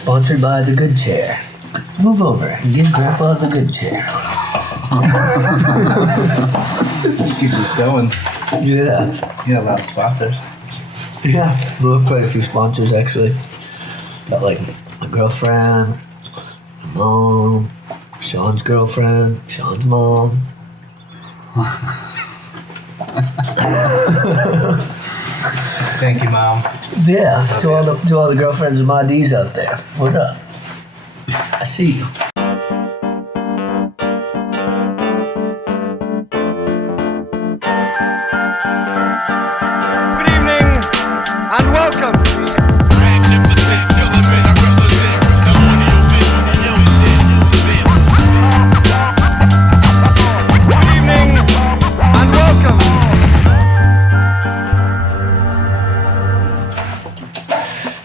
Sponsored by the good chair. Move over and give Grandpa the good chair. Just keep this going. Yeah. You got a lot of sponsors. Yeah. We have quite a few sponsors actually. Got like my girlfriend, my mom, Shaun's girlfriend, Shaun's mom. Thank you, Mom. Yeah, to all the girlfriends of my D's out there. What up? I see you. Good evening and welcome. Good evening and welcome.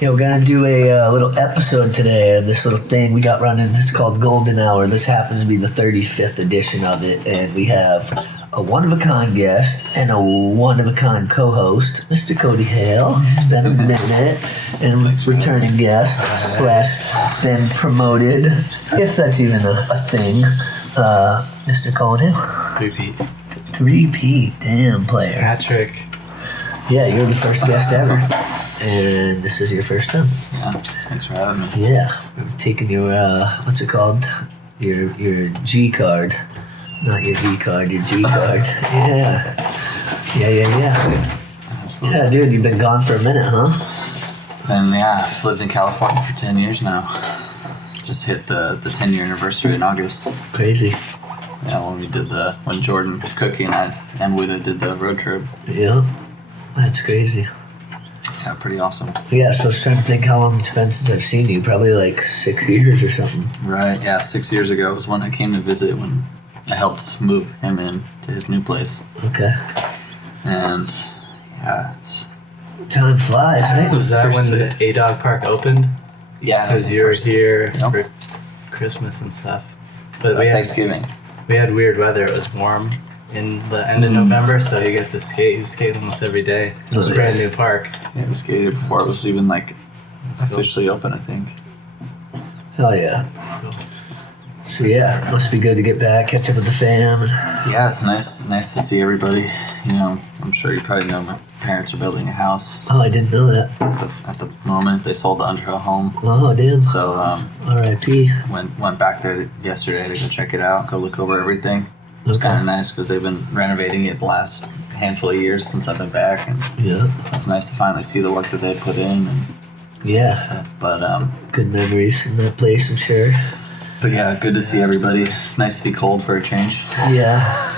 Yeah, we're gonna do a little episode today of this little thing we got running. It's called Golden Hour. This happens to be the 35th edition of it, and we have a one-of-a-kind guest and a one-of-a-kind co-host, Mr. Cody Hale. It's been a minute, and returning guest / been promoted, if that's even a thing, Mr. Collin Hale. Repeat. 3P, damn player. Patrick. Yeah, you're the first guest ever. And this is your first time. Yeah, thanks for having me. Yeah, I'm taking your what's it called? Your G card, not your V card. Your G card. Yeah. Absolutely. Yeah, dude, you've been gone for a minute, huh? And yeah, I've lived in California for 10 years now. Just hit the 10-year anniversary in August. Crazy. Yeah, when Jordan, Cookie, and I and Wida did the road trip. Yeah, that's crazy. Yeah, pretty awesome. Yeah, so I was trying to think how long it's been since I've seen you. Probably like 6 years or something. Right, yeah, 6 years ago was when I came to visit when I helped move him in to his new place. Okay. And yeah, it's... Time flies, right? Was that when the A-Dog Park opened? Yeah, Because you were here Yep. for Christmas and stuff. But Like Thanksgiving. we had weird weather. It was warm in the end of November, so you get to skate. You skate almost every day. It was a brand new park. Yeah, we skated before it was even like officially open, I think. Hell yeah. So yeah, must be good to get back, catch up with the fam. Yeah, it's nice to see everybody. You know, I'm sure you probably know my parents are building a house Oh, I didn't know that. at the moment. They sold the Underhill home, Oh, damn. so R.I.P. went back there yesterday to go check it out, go look over everything. It was Okay. kind of nice because they've been renovating it the last handful of years since I've been back, and Yeah. it's nice to finally see the work that they put in and Yeah. stuff. But Good memories in that place, I'm sure. yeah, good to see everybody. It's nice to be cold for a change. Yeah.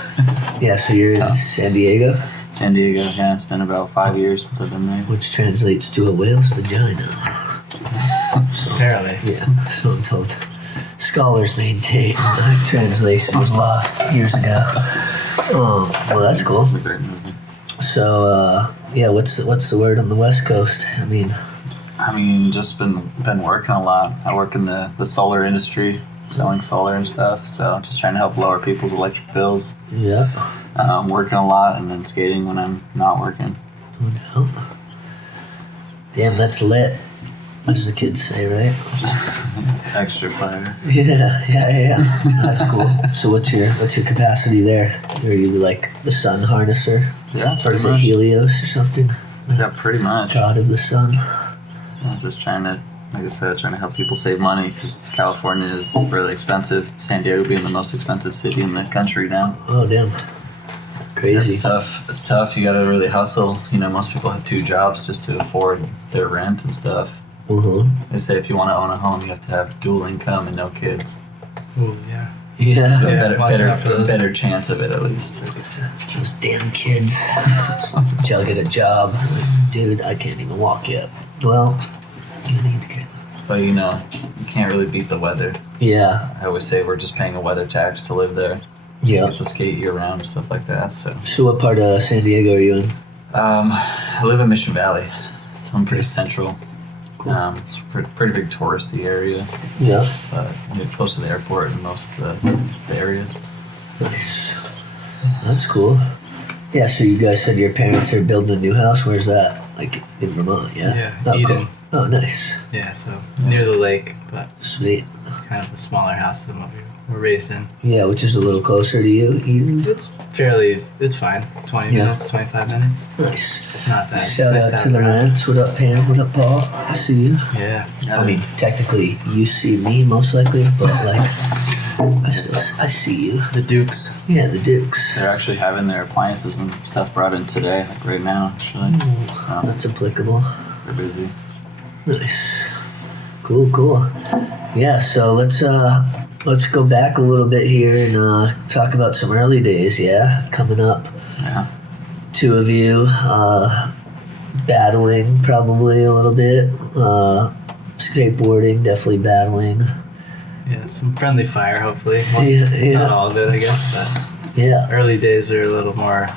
Yeah, so you're in San Diego, San Diego, yeah, it's been about 5 years since I've been there. which translates to a whale's vagina. So, Apparently. yeah, so I'm told. Scholars maintain translation was lost years ago. Well, that's cool. It's a great movie. So, yeah, what's the word on the West Coast? I mean, Just been working a lot. I work in the solar industry, selling solar and stuff. So just trying to help lower people's electric bills. yeah. Working a lot and then skating when I'm not working. No doubt. Damn, that's lit. As the kids say, right? It's extra fire. Yeah. That's cool. So what's your capacity there? Are you like the sun harnesser? Yeah, Or pretty is it much. Helios or something? Yeah, pretty much. God of the sun. Yeah, just trying to, like I said, trying to help people save money because California is really expensive. San Diego being the most expensive city in the country now. Oh damn. Crazy. It's tough. It's tough. You gotta really hustle. You know, most people have 2 jobs just to afford their rent and stuff. Uh-huh. They say if you want to own a home, you have to have dual income and no kids. Ooh, yeah. Yeah. Yeah, watch out for those. Better chance of it at least. Those damn kids. Shall get a job. Dude, I can't even walk yet. Well, you need to get. But you know, you can't really beat the weather. Yeah. I always say we're just paying a weather tax to live there. Yeah. You get to skate year round and stuff like that. So what part of San Diego are you in? I live in Mission Valley, so I'm pretty central. Cool. It's a pretty big touristy area, Yeah. but you're close to the airport in most of the areas. Nice. That's cool. Yeah, so you guys said your parents are building a new house. Where's that? Like in Vermont, yeah? Yeah, Oh, Eden. cool. Oh, nice. Yeah, so near the lake, but Sweet. kind of a smaller house than what we were raised in. Yeah, which is a little closer to you, Eden. It's fine. 20 Yeah. minutes, 25 minutes. Nice. Not bad. Shout It's nice out have to the around. Rents. What up, Pam? What up, Paul? I see you. Yeah. I mean, technically, you see me most likely, but like, I see you. The Dukes. Yeah, the Dukes. They're actually having their appliances and stuff brought in today, like right now, actually. So That's applicable. they're busy. Nice. Cool. Yeah, so let's go back a little bit here and talk about some early days. Yeah, coming up. Yeah. Two of you battling probably a little bit. Skateboarding, definitely battling. Yeah, some friendly fire, hopefully. Yeah. Not all of it, I guess, but Yeah. early days are a little more,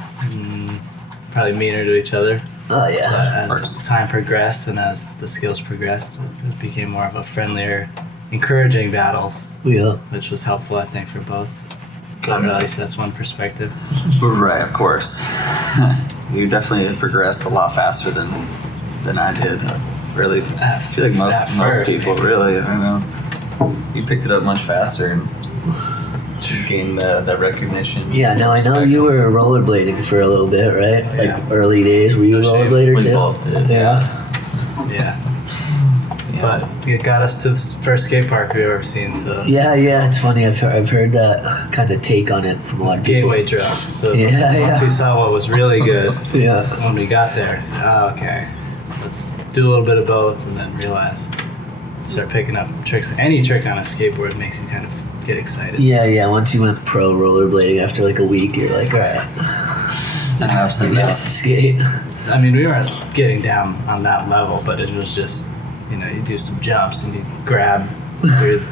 probably meaner to each other. Oh yeah. But as time progressed and as the skills progressed, it became more of a friendlier, encouraging battles, Yeah. which was helpful, I think, for both. But at least that's one perspective. Right, of course. You definitely had progressed a lot faster than I did. Really, I feel like most first, people maybe. really. I don't know. You picked it up much faster and gained that recognition. Yeah. Now I know you were rollerblading for a little bit, right? Like Yeah. early days. Were you a No shame. rollerblader We too? both did. Yeah. Yeah. Yeah. But it got us to the first skate park we've ever seen, so Yeah. It's funny. I've heard that kind of take on it from a lot of people. gateway drug. So Yeah, once yeah. we saw what was really good Yeah. when we got there, I said, oh, okay, let's do a little bit of both, and then realize, start picking up tricks. Any trick on a skateboard makes you kind of get excited. Yeah. Once you went pro rollerblading after like a week, you're like, all right, Absolutely. let's skate. I mean, we weren't getting down on that level, but it was just, you do some jumps and you grab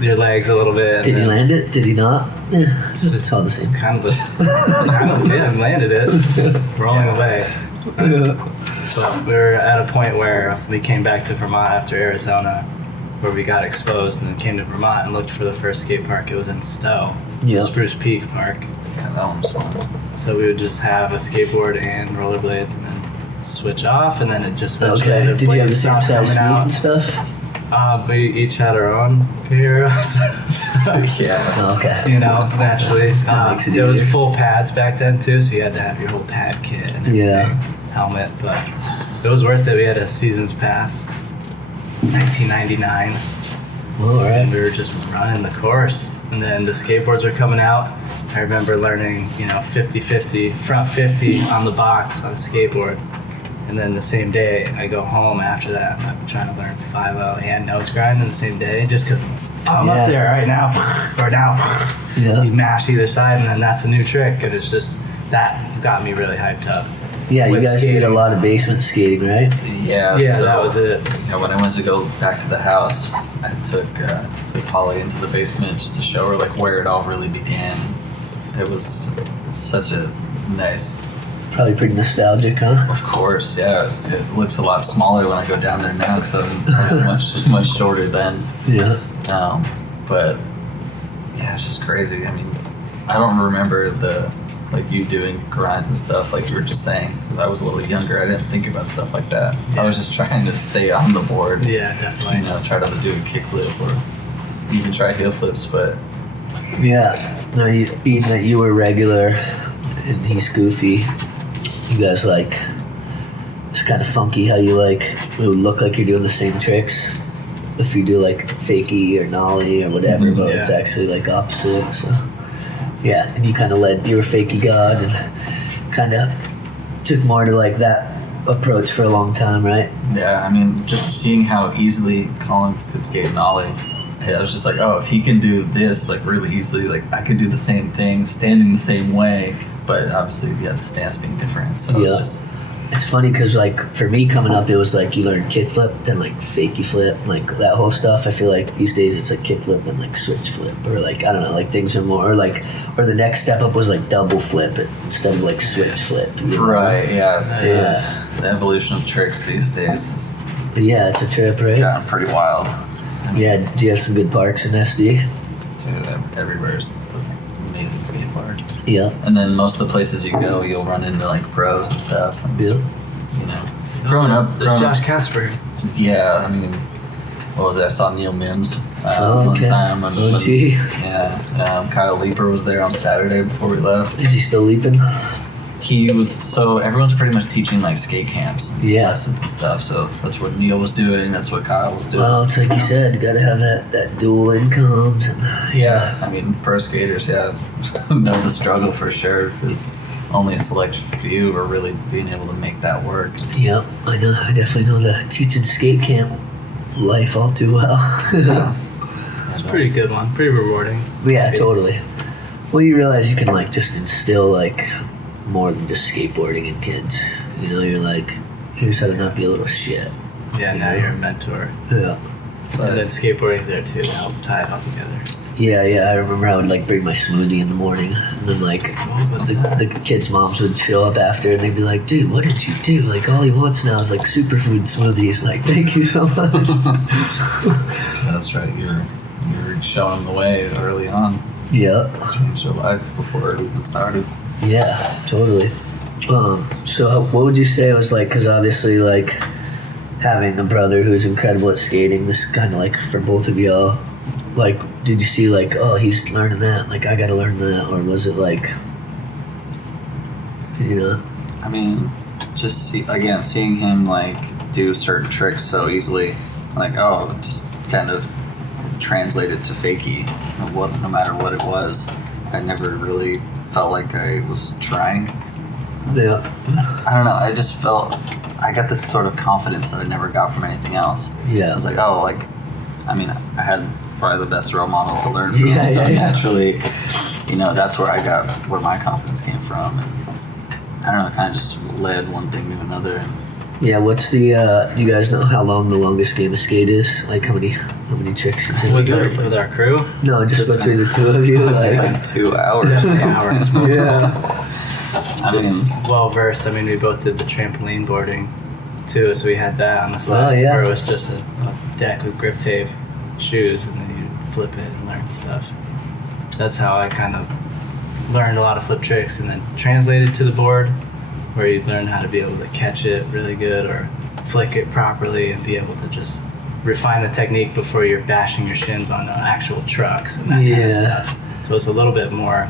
your legs a little bit. Did he land it? Did he not? Yeah, it's all the same. Kind of landed it, rolling away. But we were at a point where we came back to Vermont after Arizona, where we got exposed, and then came to Vermont and looked for the first skate park. It was in Stowe, Yeah. Spruce Peak Park. Yeah, that one was fun. So we would just have a skateboard and rollerblades, and then switch off, and then it just eventually Okay. the Did you have the blades same stopped size feet coming out. and stuff? We each had our own pair. Yeah. Okay. Naturally. That makes it There was easier. full pads back then too, so you had to have your whole pad kit and everything. Yeah. Helmet, but it was worth it. We had a season's pass, 1999, All and right. we were just running the course. And then the skateboards were coming out. I remember learning, 50-50, front 50 on the box on a skateboard. And then the same day, I go home after that, and I'm trying to learn 5-0 and nose grind in the same day, just because I'm Yeah. up there right now, or now. Yeah. You mash either side, and then that's a new trick, and it's just, that got me really hyped up. Yeah, you With guys did a skating. lot of basement skating, right? Yeah. Yeah, so, that was it. Yeah, when I went to go back to the house, I took Holly into the basement just to show her like where it all really began. It was such a nice. Probably pretty nostalgic, huh? Of course, yeah. It looks a lot smaller when I go down there now because I'm much shorter then. Yeah. But yeah, it's just crazy. I mean, I don't remember you doing grinds and stuff like you were just saying because I was a little younger. I didn't think about stuff like that. Yeah. I was just trying to stay on the board. Yeah, definitely. Try to do a kickflip or even try heel flips, but Yeah. No, being that you were regular and he's goofy, you guys it's kind of funky how you it would look like you're doing the same tricks if you do fakie or nollie or whatever, but it's Yeah. actually opposite. So yeah, and you kind of you were fakie god and kind of took more to that approach for a long time, right? yeah, I mean, just seeing how easily Collin could skate an ollie, I was just like, oh, if he can do this really easily, I could do the same thing, standing the same way, but obviously, yeah, the stance being different. So Yeah. it's just It's funny because for me coming up, it was you learn kickflip, then fakie flip, that whole stuff. I feel these days it's kickflip and switch flip, or I don't know, things are more or the next step up was double flip instead of switch flip. You know? right, yeah, Yeah. The evolution of tricks these days has Yeah, it's a trip, right? gotten pretty wild. Yeah. Do you have some good parks in SD? So everywhere's the amazing skate park. Yeah. And then most of the places you go, you'll run into pros and stuff. And Yeah. There's Josh Casper. Yeah, I mean, what was it? I saw Neil Mims one okay. time. Gee. Kyle Leeper was there on Saturday before we left. Is he still leaping? He was, so everyone's pretty much teaching like skate camps, Yeah. lessons and stuff. So that's what Neil was doing. That's what Kyle was doing. Well, it's like you said, you gotta have that dual incomes. And, Yeah, I mean, pro skaters, know the struggle for sure, because only a select few are really being able to make that work. Yep, I know. I definitely know the teaching skate camp life all too well. Yeah. It's a pretty good one. Pretty rewarding. Yeah, totally. Well, you realize you can like just instill like more than just skateboarding in kids. You know, you're like, here's how to not be a little shit. Yeah, now you're a mentor. Yeah. But- And then skateboarding's there too to help tie it all together. Yeah, I remember I would like bring my smoothie in the morning, and then like the kids' moms would show up after, and they'd be like, "Dude, what did you do? Like all he wants now is like superfood smoothies." Like, thank you so much. That's right. You're showing the way early on. Yeah, Changed your life before it even started. yeah, totally. So what would you say was like? Because obviously, like having a brother who's incredible at skating, this kind of like for both of y'all. Like, did you see like, oh, he's learning that, like I gotta learn that, or was it like, you know? I mean, just seeing him like do certain tricks so easily, like just kind of translate it to fakie, no matter what it was. I never really felt like I was trying. Yeah. I don't know. I just felt I got this sort of confidence that I never got from anything else. Yeah. I was like, I had probably the best role model to learn from. Yeah, so yeah, yeah. naturally, that's where my confidence came from. And I don't know, it kind of just led one thing to another. Yeah, what's the, do you guys know how long the longest game of skate is? Like how many tricks you can With our crew? No, just between the two of you, like. 2 hours. Hours. Yeah. I mean, Well versed. I mean, we both did the trampoline boarding too, so we had that on the side. Oh, yeah. Where it was just a deck with grip tape, shoes, and then you flip it and learn stuff. That's how I kind of learned a lot of flip tricks, and then translated to the board, where you learn how to be able to catch it really good or flick it properly and be able to just refine the technique before you're bashing your shins on actual trucks and that kind of Yeah. stuff. So it's a little bit more,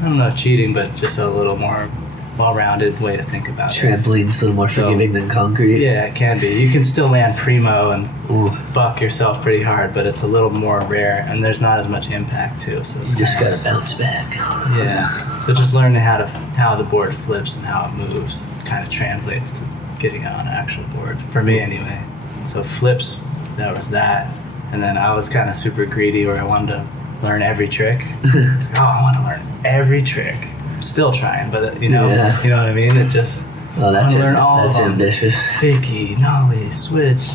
I don't know, cheating, but just a little more well-rounded way to think about it. Trampoline's a little more forgiving than concrete. Yeah, it can be. You can still land primo and Ooh, buck yourself pretty hard, but it's a little more rare, and there's not as much impact too. So it's you just kinda- gotta bounce back. yeah. But just learning how the board flips and how it moves kind of translates to getting on an actual board for me anyway. So flips, that was that, and then I was kind of super greedy where I wanted to learn every trick. It's like, I want to learn every trick. I'm still trying, but Yeah. you know what I mean. It just Oh, that's I learn all that's of them. ambitious. Fakie, nollie, switch.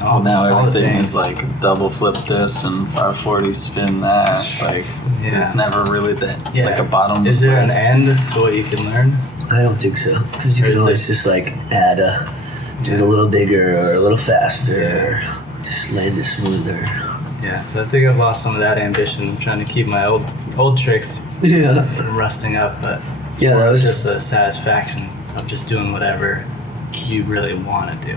now all the everything things. is like double flip this and 540 spin that. Like, Yeah. it's never really that. It's Yeah. like a bottomless Is there an list. end to what you can learn? I don't think so, because you Or can is always this- just like add do it a little bigger or a little faster, or just land it smoother. Yeah, so I think I've lost some of that ambition. I'm trying to keep my old tricks Yeah. from rusting up, but it's Yeah, more that was- just a satisfaction of just doing whatever you really want to do.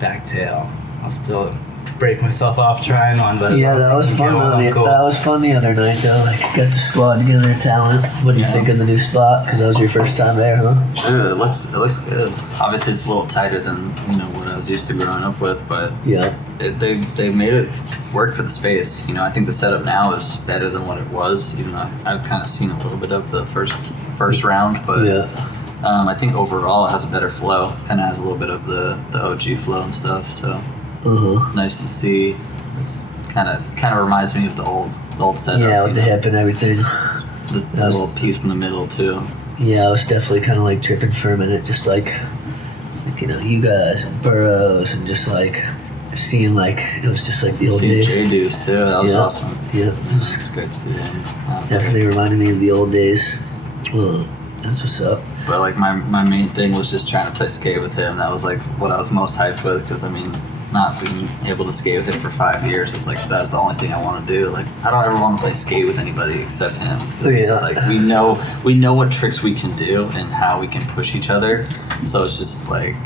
Back tail. I'll still break myself off trying one, but Yeah, that was fun. Cool. That was fun the other night though. Like got the squad together, talent. What do you Yeah. think of the new spot? Because that was your first time there, huh? It looks good. Obviously, it's a little tighter than what I was used to growing up with, but Yeah. they made it work for the space. I think the setup now is better than what it was. Even though I've kind of seen a little bit of the first round, but Yeah. I think overall it has a better flow. Kind of has a little bit of the OG flow and stuff. So nice to see. It's kind of reminds me of the old setup. Yeah, with the hip and everything. the little piece in the middle too. Yeah, I was definitely kind of like tripping for a minute, just like you guys and Burrows, and just like seeing like it was just like the old See days. J Deuce too. That was Yeah. awesome. Yeah, it It was was good to see him out there. definitely reminded me of the old days. Well, that's what's up. But like my main thing was just trying to play skate with him. That was like what I was most hyped with, because not being able to skate with him for 5 years, it's like that's the only thing I want to do. Like I don't ever want to play skate with anybody except him. 'Cause it's just like we know what tricks we can do and how we can push each other. So it's just like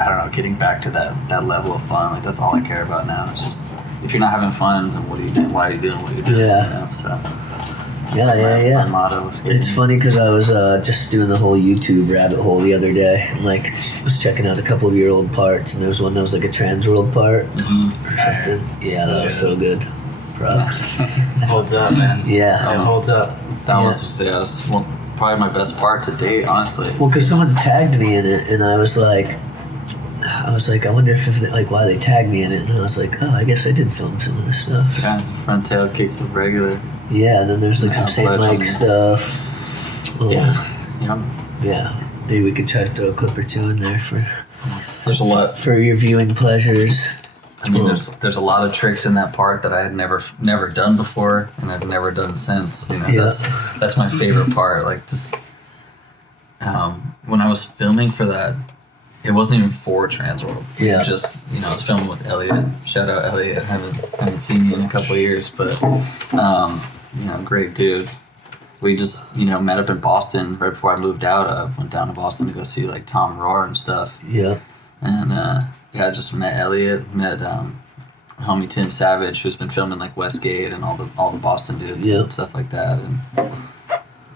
I don't know, getting back to that level of fun. Like that's all I care about now. It's just if you're not having fun, then what are you doing? Why are you doing what you're doing? Yeah. You know? So that's Yeah, like my motto was skating. It's funny because I was just doing the whole YouTube rabbit hole the other day, and like was checking out a couple of your old parts, and there was one that was like a Transworld part or something. Yeah, that was so good. Props. Holds up, man. Yeah. It holds up. That was probably my best part to date, honestly. Well, because someone tagged me in it, and I was like, I wonder if like why they tagged me in it, and I was like, oh, I guess I did film some of this stuff. Yeah, the front tail kick flip regular. Yeah, and then there's like some St. Mike stuff. Yeah. Maybe we could try to throw a clip or two in there for. There's a lot for your viewing pleasures. I mean, there's a lot of tricks in that part that I had never done before, and I've never done since. You know, that's my favorite part. Like just when I was filming for that, it wasn't even for Transworld. Yeah. Just I was filming with Elliot. Shout out Elliot. Haven't seen you in a couple of years, but great dude. We just met up in Boston right before I moved out. I went down to Boston to go see like Tom Rohr and stuff. Yeah. And I just met Elliot, met homie Tim Savage, who's been filming like Westgate and all the Boston dudes and stuff like that.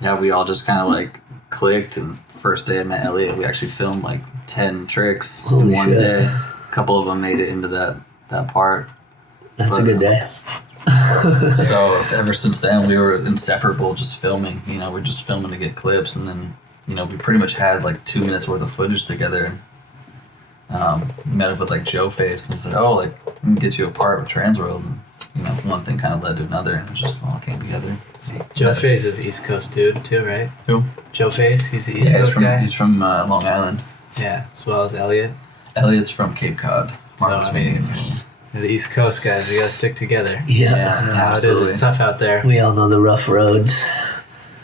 And we all just kind of like clicked. And first day I met Elliot, we actually filmed like 10 tricks in one day. A couple of them made it into that part. That's a good day. So ever since then, we were inseparable, just filming. We're just filming to get clips, and then we pretty much had like 2 minutes worth of footage together. Met up with like Joe Face and said, "Oh, like let me get you a part with Transworld." And, one thing kind of led to another, and it just all came together. Joe Face is East Coast dude too, right? Who? Joe Face. He's the East Coast guy. He's from Long Island. Yeah, as well as Elliot. Elliot's from Cape Cod. The East Coast guys, we gotta stick together. Yeah, I know how it is. It's tough out there. We all know the rough roads.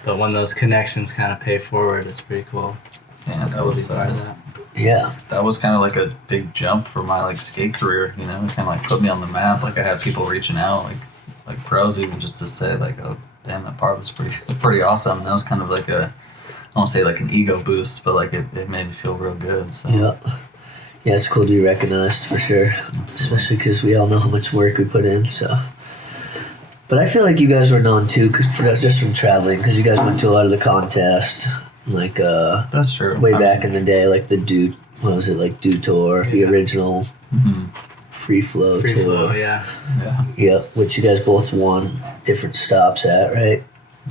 But when those connections kind of pay forward, it's pretty cool. Yeah, that was part of that. Yeah. That was kind of like a big jump for my like skate career. It kind of like put me on the map. Like I had people reaching out, like pros even, just to say like, "Oh, damn, that part was pretty awesome." And that was kind of like I won't say like an ego boost, but like it made me feel real good. So. Yeah, it's cool to be recognized for sure, especially because we all know how much work we put in. So, but I feel like you guys were known too, just from traveling, because you guys went to a lot of the contests, like that's true. Way back in the day, like the Dew Tour, the original Free Flow Tour. Yeah, which you guys both won different stops at, right?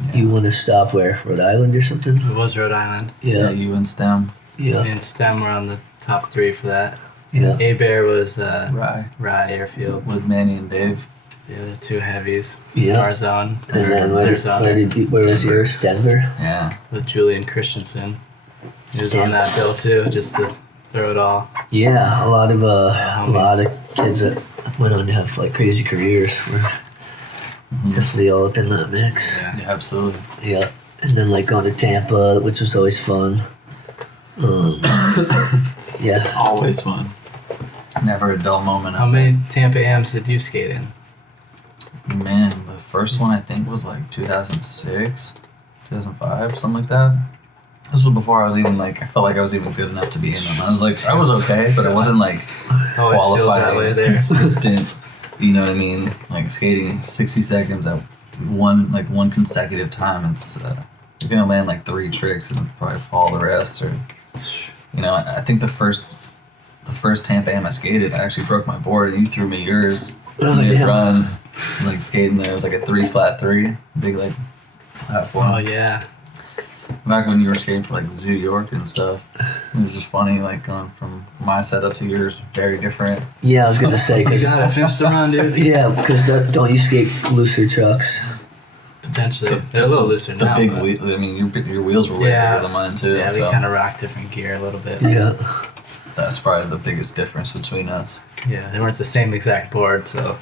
Yeah. You won a stop where? Rhode Island or something? It was Rhode Island. Yeah, you and STEM. Yeah. Me and STEM were on the top 3 for that. Yeah. A-Bear was Rye Airfield. With Manny and Dave. The other 2 heavies. Yeah. Our zone. And then where was yours? Denver? Yeah. With Julian Christensen. He was on that bill too, just to throw it all. Yeah, a lot of kids that went on to have like crazy careers were definitely all up in that mix. Yeah, absolutely. Yeah. And then like going to Tampa, which was always fun. Yeah. Always fun. Never a dull moment. How many Tampa Ams did you skate in? Man, the first one I think was like 2006, 2005, something like that. This was before I was even like, I felt like I was even good enough to be in them. I was like, I was okay, but it wasn't like qualified, consistent, you know what I mean? Like skating 60 seconds at one consecutive time. It's, you're going to land like 3 tricks and probably fall the rest. Or, I think the first Tampa Am I skated, I actually broke my board and you threw me yours. Run, like skating there. It was like a 3 flat 3, big like platform. Oh yeah. Back when you were skating for like Zoo York and stuff, it was just funny, like going from my setup to yours, very different. Yeah, I was gonna say, you gotta finish the run, dude. Yeah, because don't you skate looser trucks? Potentially, they're a little looser now. The big wheel. I mean, your wheels were way bigger than mine too. Yeah, we kind of rock different gear a little bit. Yeah. That's probably the biggest difference between us. Yeah, they weren't the same exact board, so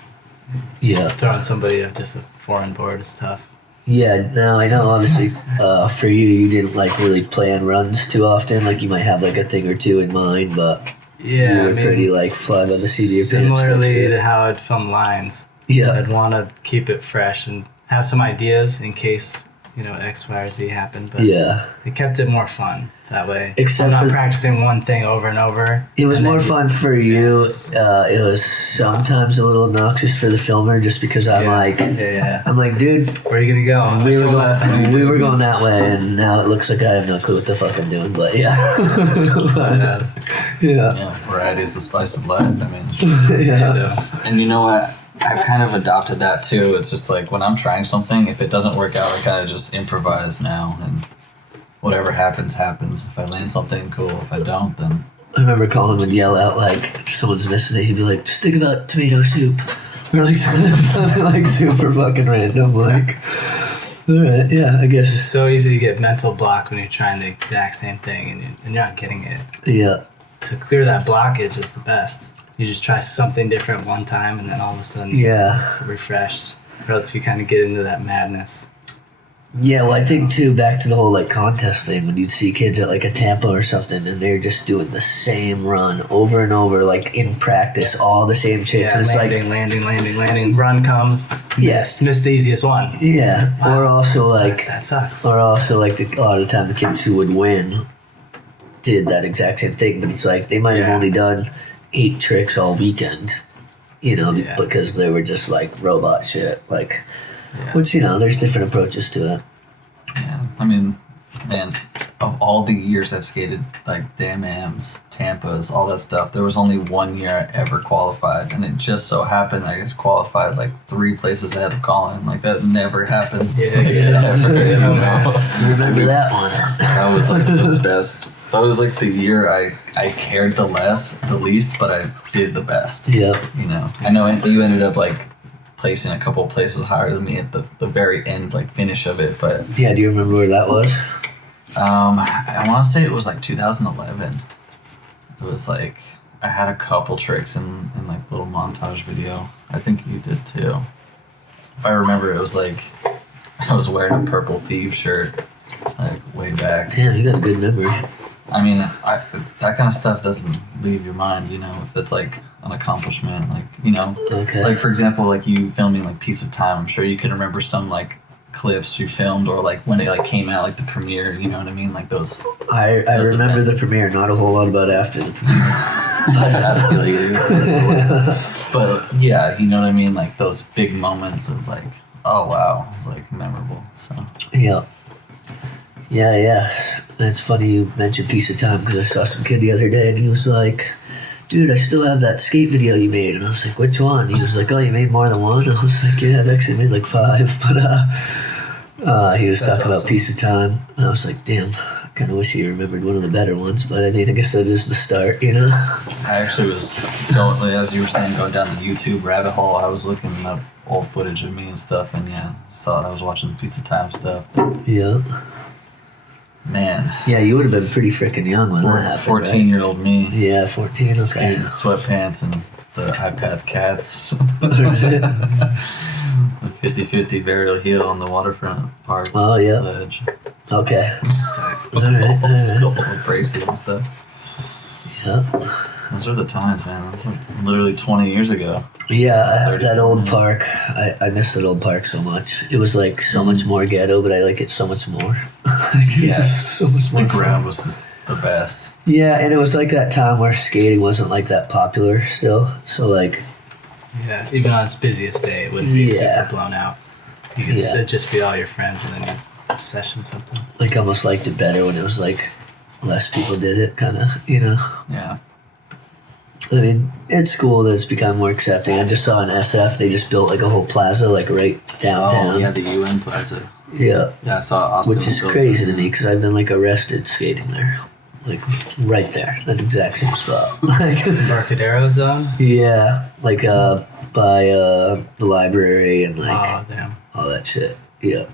throwing somebody just a foreign board is tough. Yeah, no, I know. Obviously, for you didn't like really plan runs too often. Like you might have like a thing or 2 in mind, but you were pretty like fly by the seat of your pants. Similarly to how I'd film lines. Yeah, I'd want to keep it fresh and have some ideas in case X, Y, or Z happened, but Yeah. it kept it more fun that way. Except I'm for- not practicing one thing over and over. It was and more then- fun for you. It was sometimes a little obnoxious for the filmer, just because I'm like, dude, Where are you gonna go? we were going that way, and now it looks like I have no clue what the fuck I'm doing. But yeah, Yeah, variety is the spice of life. I mean, yeah. and you know what? I've kind of adopted that too. It's just like when I'm trying something, if it doesn't work out, I kind of just improvise now, and whatever happens, happens. If I land something, cool. If I don't, then I remember Collin would yell out like if someone's missing it. He'd be like, "Just think about tomato soup," or like something like super fucking random. Like, all right, yeah, I guess. It's so easy to get mental block when you're trying the exact same thing and you're not getting it. Yeah, To clear that blockage is the best. You just try something different one time, and then all of a sudden, yeah. refreshed. Or else you kind of get into that madness. Yeah, well, I think too, back to the whole like contest thing, when you'd see kids at like a Tampa or something, and they're just doing the same run over and over, like in practice, all the same chicks. Yeah, and it's landing. Run comes. Yes. Missed the easiest one. Yeah, or also like, That sucks. a lot of the time the kids who would win did that exact same thing, but it's like they might have Yeah. only done 8 tricks all weekend, Yeah. because they were just like robot shit, like, Yeah. which there's different approaches to it. yeah. I mean, man, of all the years I've skated, like Dam-Ams, Tampas, all that stuff, there was only one year I ever qualified, and it just so happened I qualified like 3 places ahead of Collin. Like that never happens. Yeah, Like, yeah. ever, you know? You remember that one? That was like the best. That was like the year I cared the least, but I did the best. Yeah. You know, I know you ended up like placing a couple of places higher than me at the very end, like finish of it. But Yeah, do you remember where that was? I want to say it was like 2011. It was like I had a couple tricks in like little montage video. I think you did too. If I remember, it was like I was wearing a purple Thieves shirt, like way back. Damn, you got a good memory. I mean, that kind of stuff doesn't leave your mind, if it's like an accomplishment, like, Okay. like for example, like you filming like Piece of Time, I'm sure you can remember some like clips you filmed or like when it like came out, like the premiere, you know what I mean? Like those. I those remember events. the premiere, not a whole lot about after the premiere. I feel you. But yeah, you know what I mean? Like those big moments, it was like, oh wow, it's like memorable. So Yeah. Yeah. It's funny you mentioned Piece of Time because I saw some kid the other day and he was like, dude, I still have that skate video you made. And I was like, which one? He was like, oh, you made more than one? I was like, yeah, I've actually made like 5. But he was That's talking about awesome. Piece of Time. And I was like, damn, I kind of wish he remembered one of the better ones. But I mean, I guess that is the start, I actually was going, as you were saying, going down the YouTube rabbit hole. I was looking up old footage of me and stuff, and I was watching the Piece of Time stuff. Yeah. Man, Yeah, you would have been pretty freaking young when that happened, 14-year-old me. right? Yeah, 14, okay. Skating sweatpants and the iPad cats. The 50-50 Varial Heel on the waterfront park. Oh, yeah. Ledge. Okay. Just like, All right. Skull braces and stuff. Yeah. Those are the times, man. Those were literally 20 years ago. Yeah, that old park. I miss that old park so much. It was like so much more ghetto, but I like it so much more. It was just so much more The fun. ground was just the best. Yeah, and it was like that time where skating wasn't like that popular still. So like, yeah, even on its busiest day, it wouldn't be Yeah. super blown out. You could Yeah. just be all your friends and then you session something. I almost liked it better when it was like less people did it, kind of. Yeah. I mean, it's cool that it's become more accepting. I just saw in SF they just built like a whole plaza like right downtown. Oh, yeah, the UN Plaza. Yeah. Yeah, I saw Austin. Which is built crazy that. to me because I've been like arrested skating there, like right there, that exact same spot. Like, Embarcadero zone? yeah, like by the library and like Oh, damn. all that shit. Yeah,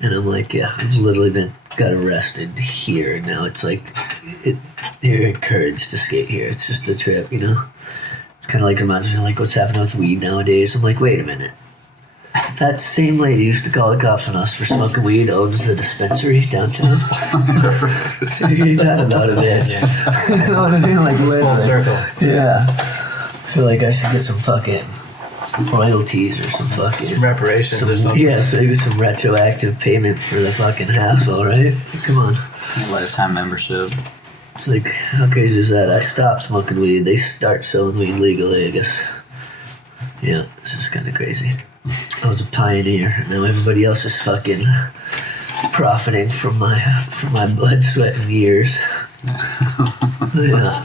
and I'm like, yeah, I've literally got arrested here, and now it's like you're encouraged to skate here. It's just a trip, It's kind of like reminds me of like what's happening with weed nowadays. I'm like, wait a minute. That same lady used to call the cops on us for smoking weed owns the dispensary downtown. Ain't that about it, bitch? You know what I mean? Like, Full literally. circle. Yeah. I feel like I should get some fucking royalties or some Some fucking reparations or some, something. yeah, so maybe some retroactive payment for the fucking hassle, right? Come on. Lifetime membership. It's like, how crazy is that? I stopped smoking weed. They start selling weed legally, I guess. Yeah, it's just kind of crazy. I was a pioneer. Now everybody else is fucking profiting from my blood, sweat, and years. Yeah.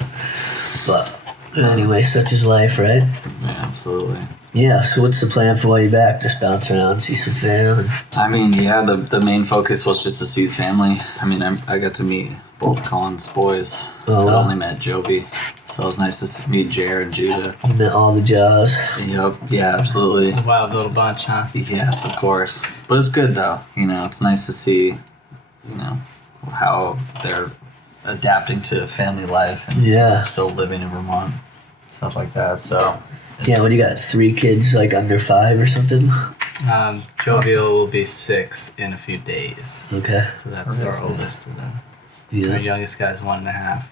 But anyway, such is life, right? Yeah, absolutely. Yeah, so what's the plan for while you're back? Just bounce around, see some fam? And I mean, yeah, the main focus was just to see the family. I mean, I got to meet both Collin's boys. Oh, I wow. only met Joby. So it was nice to meet Jer and Judah. You met all the Jaws. Yep, yeah, absolutely. A wild little bunch, huh? Yes, of course. But it's good, though. You know, it's nice to see, how they're adapting to family life and Yeah. still living in Vermont. Stuff like that, so... Yeah, what do you got? 3 kids, like under 5 or something? Jovial will be 6 in a few days. Okay. So that's our oldest. And then our Yeah. youngest guy's 1.5.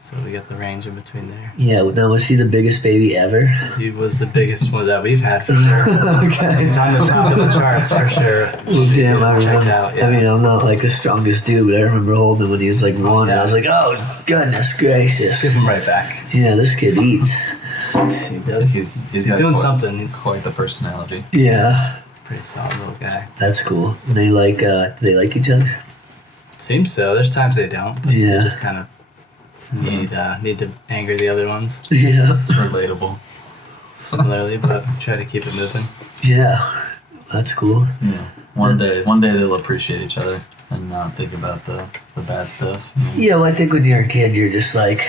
So we got the range in between there. Yeah, now was he the biggest baby ever? He was the biggest one that we've had for sure. Okay. He's on the top of the charts for sure. Well, damn, I Checked remember. out, yeah. I mean, I'm not like the strongest dude, but I remember holding him when he was like 1. And I was like, oh, goodness gracious. Give him right back. Yeah, this kid eats. He does. He's He's got doing quite- something. He's Quite the personality. Yeah, pretty solid little guy. that's cool. And they like, do they like each other? Seems so. There's times they don't. But Yeah. They just kind of need to anger the other ones Yeah. It's relatable. similarly, but try to keep it moving. Yeah, that's cool. Yeah. One day they'll appreciate each other and not think about the bad stuff. Yeah, well, I think when you're a kid, you're just like,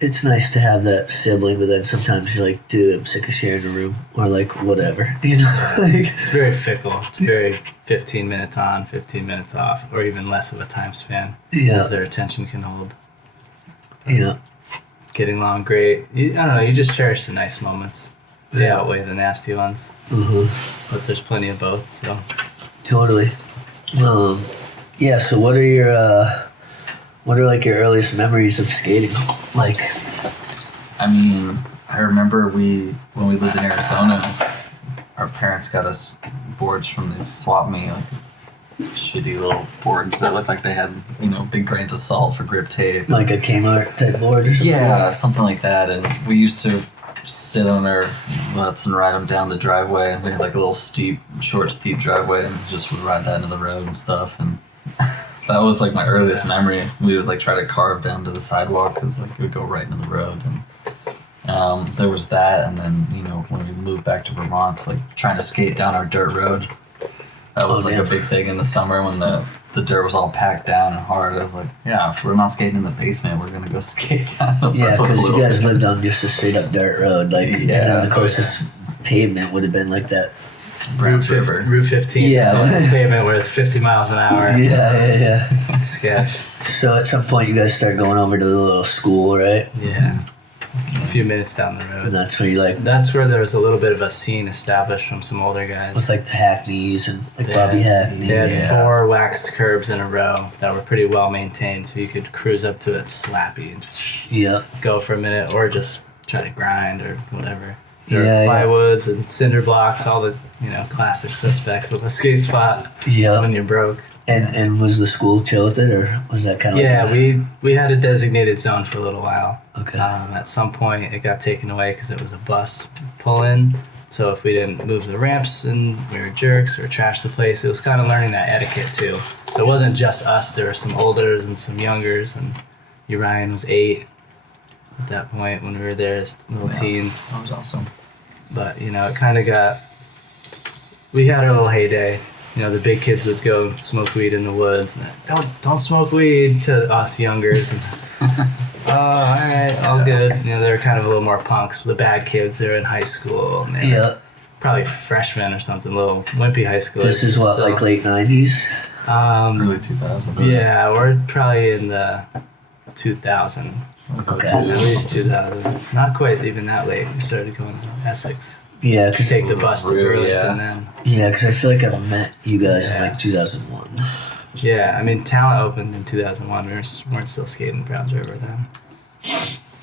it's nice to have that sibling, but then sometimes you're like, dude, I'm sick of sharing a room, or like, whatever, you know? Like, It's very fickle. It's very 15 minutes on, 15 minutes off, or even less of a time span yeah, as their attention can hold. yeah, Getting along great. I don't know, you just cherish the nice moments. They Yeah. outweigh the nasty ones, but there's plenty of both, so. totally. Yeah, so what are like your earliest memories of skating? Like, I mean, I remember when we lived in Arizona, our parents got us boards from the swap meet, like shitty little boards that looked like they had, big grains of salt for grip tape. like a Kmart type board or something? Yeah, something like that. And we used to sit on our butts and ride them down the driveway. We had like a little steep driveway, and just would ride that into the road and stuff. And that was like my earliest memory. We would like try to carve down to the sidewalk because like it would go right into the road. And there was that, and then when we moved back to Vermont, like trying to skate down our dirt road. That was Oh, like damn. a big thing in the summer when the dirt was all packed down and hard. I was like, yeah, if we're not skating in the basement, we're gonna go skate down the Yeah, road. a because you little guys bit. lived on just a straight up dirt road, like, and Yeah. then the closest pavement would have been like that. Browns River. Route 15. Yeah. This pavement where it's 50 miles an hour. Yeah. It's sketch. So at some point, you guys start going over to the little school, right? Yeah. A few minutes down the And road. that's where you like, That's where there was a little bit of a scene established from some older guys. with like the Hackneys and like They Bobby had- Hackney. They had Yeah. 4 waxed curbs in a row that were pretty well maintained, so you could cruise up to it slappy and just Yeah. go for a minute, or just try to grind or whatever. Yeah, There yeah. were plywoods and cinder blocks, all the classic suspects of a skate spot Yeah. when you're broke. And was the school chill with it, or was that kind of Yeah, like we had a designated zone for a little while. Okay. At some point, it got taken away because it was a bus pull-in. So if we didn't move the ramps and we were jerks or trash the place, it was kind of learning that etiquette too. So it wasn't just us. There were some olders and some youngers, and Urian was 8 at that point when we were there as little Yeah. teens. That was awesome. But it kind of got. We had our little heyday. The big kids would go smoke weed in the woods. And don't smoke weed to us youngers. And, oh, all right, all good. They were kind of a little more punks. The bad kids, they were in high school. And they were Yeah. probably freshmen or something, little wimpy high schoolers. This is what, still. like late 90s? Early 2000. Yeah, we're probably in the 2000. Okay. At least 2000. Not quite even that late. We started going to Essex. Yeah, To because take the bus to Really, Burlington yeah. then. I feel like I met you guys in Yeah. like 2001. Yeah, I mean, Talent opened in 2001. We weren't still skating Browns River then.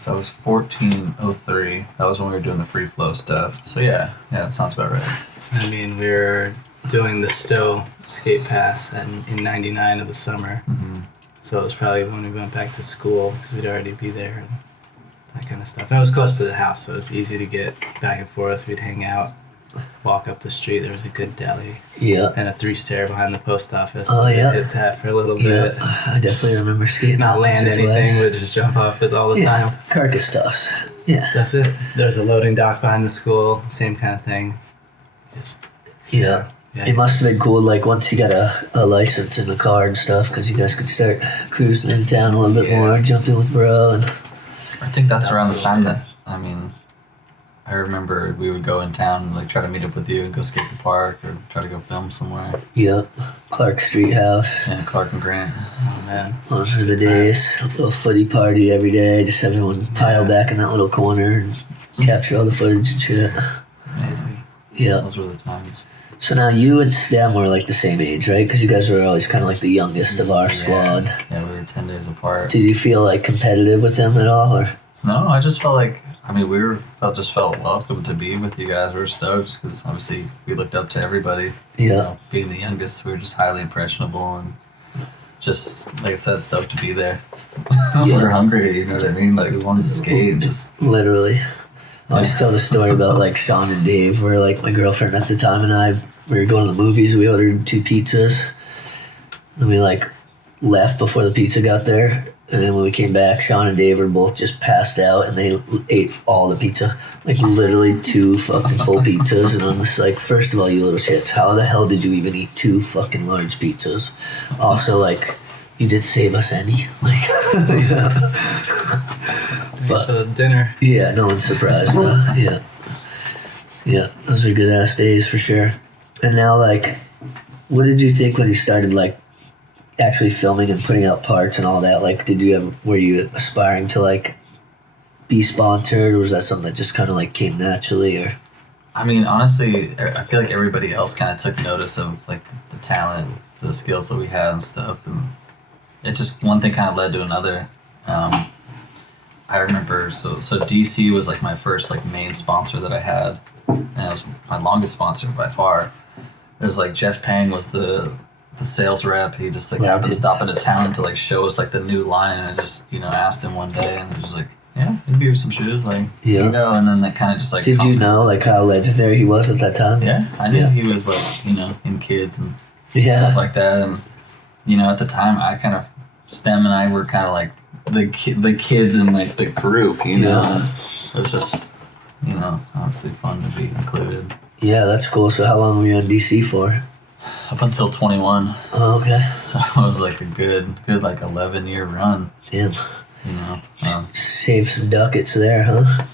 So I was 1403. That was when we were doing the free flow stuff. So yeah, that sounds about right. I mean, we were doing the Stowe skate pass in 99 of the summer. Mm-hmm. So it was probably when we went back to school because we'd already be there and that kind of stuff. And it was close to the house, so it was easy to get back and forth. We'd hang out, walk up the street. There was a good deli. Yeah. And a 3-stair behind the post office. Oh, yeah. Hit that for a little Yeah. bit. I definitely remember skating. Not land once or anything, twice. but just jump off it all the time. Carcass toss. Yeah. That's it. There's a loading dock behind the school. Same kind of thing. Just Yeah. It must have been cool, like, once you got a license in the car and stuff, because you guys could start cruising in town a little bit more, jump in with bro. And I think that's around the time that, I mean, I remember we would go in town and, like, try to meet up with you and go skate the park or try to go film somewhere. Yep. Clark Street House. And Clark and Grant. Oh, man. Those were the days. A little footy party every day, just everyone pile back in that little corner and capture all the footage and shit. Amazing. Yeah. Those were the times. So now you and Stem were like the same age, right? Because you guys were always kind of like the youngest of our squad. Yeah, we were 10 days apart. Did you feel like competitive with him at all, or? No, I just felt like, I mean, just felt welcome to be with you guys. We were stoked because obviously we looked up to everybody. Yeah. You know, being the youngest, we were just highly impressionable and just, like I said, stoked to be there. We were hungry, you know what I mean? Like, we wanted to skate and just... Literally. I always tell the story about like Shaun and Dave, where like my girlfriend at the time and we were going to the movies. We ordered 2 pizzas. And we like left before the pizza got there. And then when we came back, Shaun and Dave were both just passed out and they ate all the pizza. Like literally 2 fucking full pizzas. And I'm just like, first of all, you little shits, how the hell did you even eat 2 fucking large pizzas? Also, like, you didn't save us any. Like, yeah. Thanks for the dinner. Yeah, no one's surprised. Yeah. Yeah, those are good ass days for sure. And now, like, what did you think when you started, like, actually filming and putting out parts and all that? Like, were you aspiring to, like, be sponsored, or was that something that just kind of, like, came naturally, or? I mean, honestly, I feel like everybody else kind of took notice of, like, the talent, the skills that we had and stuff, and it just, one thing kind of led to another. I remember, so DC was, like, my first, like, main sponsor that I had, and it was my longest sponsor by far. It was, like, Jeff Pang was the sales rep. He just, like, happened to stop into town to, like, show us, like, the new line, and I just, you know, asked him one day, and he was like, yeah, maybe here's some shoes, like, yeah. You know, and then that kind of just, like... Did you know, like, how legendary he was at that time? Yeah, I knew he was, like, you know, in kids and stuff like that, and, you know, at the time, I kind of, Stem and I were kind of, like, the kids in, like, the group, you know? Yeah. It was just, you know, obviously fun to be included. Yeah, that's cool. So how long were you on DC for? Up until 21. Oh, okay. So it was, like, a good, like, 11-year run. Damn. You know? Save some ducats there, huh?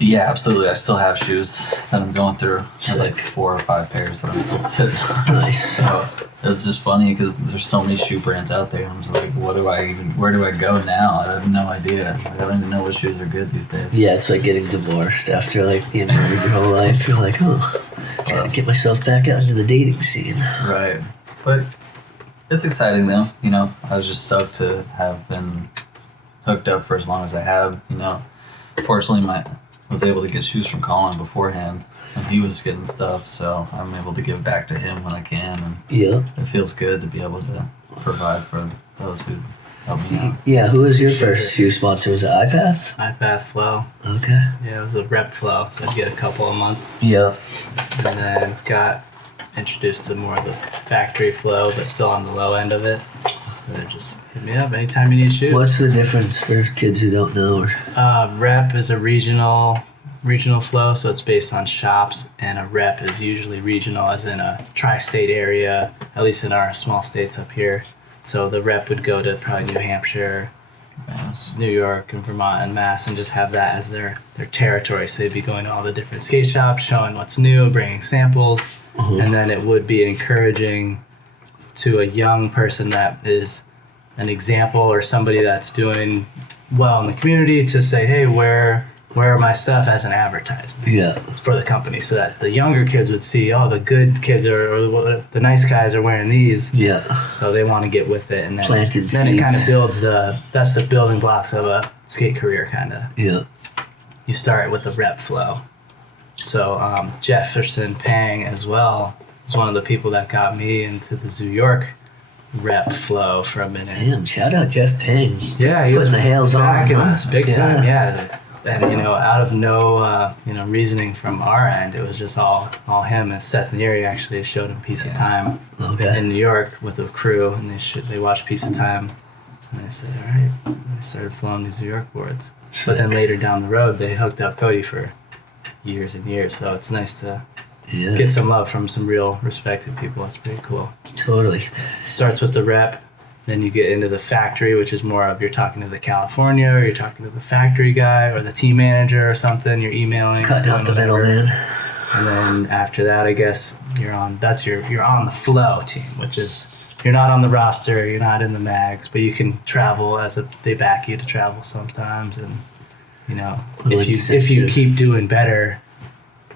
Yeah, absolutely. I still have shoes that I'm going through. I have, like, 4 or 5 pairs that I'm still sitting on. Nice. So it's just funny because there's so many shoe brands out there. I'm just like, where do I go now? I have no idea. Like, I don't even know what shoes are good these days. Yeah, it's like getting divorced after like the end of your whole life. You're like, oh, gotta get myself back out into the dating scene. Right. But it's exciting though. You know, I was just stoked to have been hooked up for as long as I have. You know, fortunately, I was able to get shoes from Collin beforehand, and he was getting stuff, so I'm able to give back to him when I can, and it feels good to be able to provide for those who help me out. Yeah, who was your first shoe sponsor? Was it iPath? iPath Flow. Okay. Yeah, it was a rep flow, so I'd get a couple a month. Yeah. And then got introduced to more of the factory flow, but still on the low end of it. And they just hit me up anytime you need shoes. What's the difference for kids who don't know? Rep is a regional flow, so it's based on shops, and a rep is usually regional, as in a tri-state area, at least in our small states up here. So the rep would go to probably New Hampshire, New York, and Vermont, and Mass, and just have that as their territory. So they'd be going to all the different skate shops, showing what's new, bringing samples, and then it would be encouraging to a young person that is an example or somebody that's doing well in the community to say, hey, where are my stuff as an advertisement for the company, so that the younger kids would see, oh, the good kids or the nice guys are wearing these. Yeah. So they want to get with it, and then it kind of builds that's the building blocks of a skate career kind of. Yeah. You start with the rep flow. So Jefferson Pang as well was one of the people that got me into the Zoo York rep flow for a minute. Damn, shout out Jeff Pang. Yeah, he Putting was the Hales on. backing Huh? us big time. Yeah, and out of no reasoning from our end, it was just all him. And Seth Neary actually showed him Piece of Time Okay. in New York with a crew, and they watched Piece of Time, and they said, all right. And they started flowing these New York boards. But then later down the road, they hooked up Cody for years and years. So it's nice to get some love from some real respected people. That's pretty cool. Totally. It starts with the rep, then you get into the factory, which is more of you're talking to the California, or you're talking to the factory guy, or the team manager or something. You're emailing, Cutting out the whatever. middleman. And then after that, I guess you're on the flow team, which is you're not on the roster, you're not in the mags, but you can travel they back you to travel sometimes, and if you keep doing better,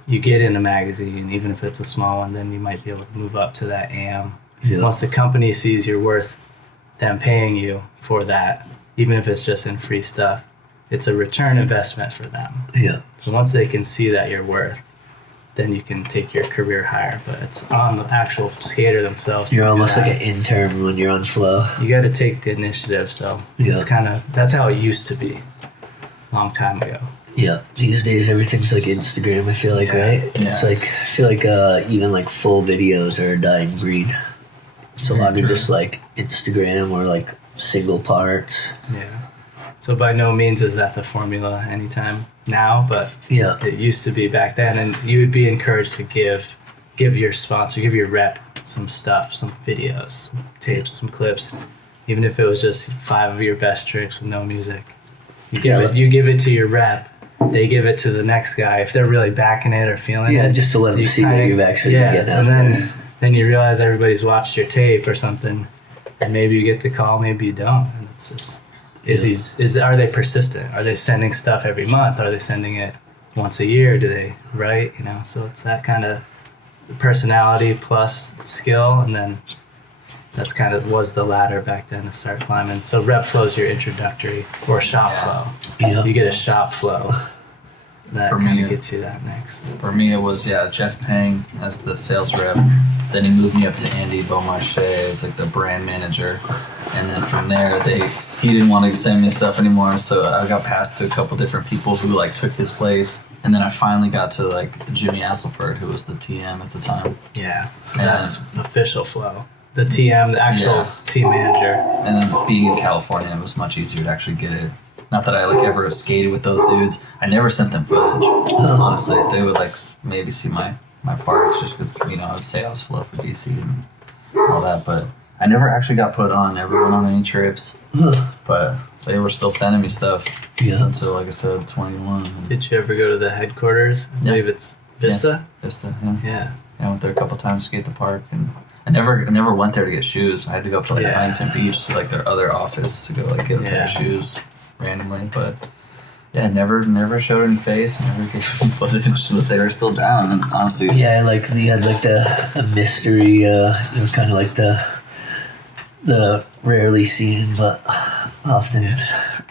you get in a magazine, even if it's a small one, then you might be able to move up to that AM. Yeah. Once the company sees you're worth them paying you for that, even if it's just in free stuff, it's a return investment for them. Yeah. So once they can see that you're worth, then you can take your career higher. But it's on the actual skater themselves. You're to do almost that. like an intern when you're on flow. You got to take the initiative. So it's that's how it used to be, a long time ago. Yeah. These days everything's like Instagram, I feel like, right? Yeah. It's like, I feel like even like full videos are a dying breed. It's a lot of just like Instagram or like single parts. Yeah. So by no means is that the formula anytime now, but Yeah. it used to be back then, and you would be encouraged to give your sponsor, give your rep some stuff, some videos, some tapes, some clips, even if it was just 5 of your best tricks with no music. You give it to your rep, they give it to the next guy if they're really backing it or feeling it. Yeah, just to let them see that you've actually been getting out there. Then you realize everybody's watched your tape or something, and maybe you get the call, maybe you don't, and it's just. Are they persistent? Are they sending stuff every month? Are they sending it once a year? Do they write? So it's that kind of personality plus skill, and then that's kind of was the ladder back then to start climbing. So rep flow is your introductory, or shop flow. Yeah. You get a shop flow. That For kind me, of gets you that next. For me, it was Jeff Pang as the sales rep. Then he moved me up to Andy Beaumarchais as like the brand manager, and then from there he didn't want to send me stuff anymore, so I got passed to a couple different people who like took his place, and then I finally got to like Jimmy Asselford, who was the TM at the time. Yeah, so that's official flow. The TM, the actual team manager. And then being in California, it was much easier to actually get it. Not that I like ever skated with those dudes. I never sent them footage. Honestly, they would like maybe see my parts just because I would say I was flow for DC and all that, but I never actually got put on. Never went on any trips, but they were still sending me stuff until, like I said, 21. Did you ever go to the headquarters? I believe it's Vista. Vista, Yeah. I went there a couple times to skate the park, and I never went there to get shoes. I had to go up to like Huntington Beach to like their other office to go like get a pair of shoes randomly, but. Yeah, never showed any face, never gave them footage, but they were still down, and honestly... Yeah, like you had like the mystery, kind of like the rarely seen but often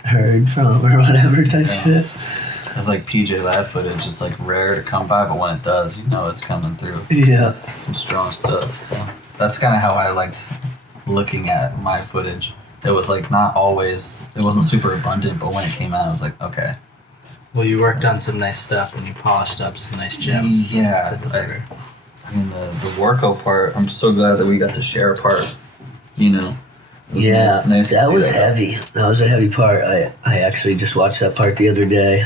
heard from or whatever type shit. It's like PJ Lab footage. It's like rare to come by, but when it does, it's coming through. Yeah. It's some strong stuff. So that's kind of how I liked looking at my footage. It was like not always, it wasn't super abundant, but when it came out, it was like, okay. Well, you worked on some nice stuff and you polished up some nice gems. Yeah. To deliver. I mean, the Warco part, I'm so glad that we got to share a part, It was nice that to was see heavy. That was a heavy part. I actually just watched that part the other day.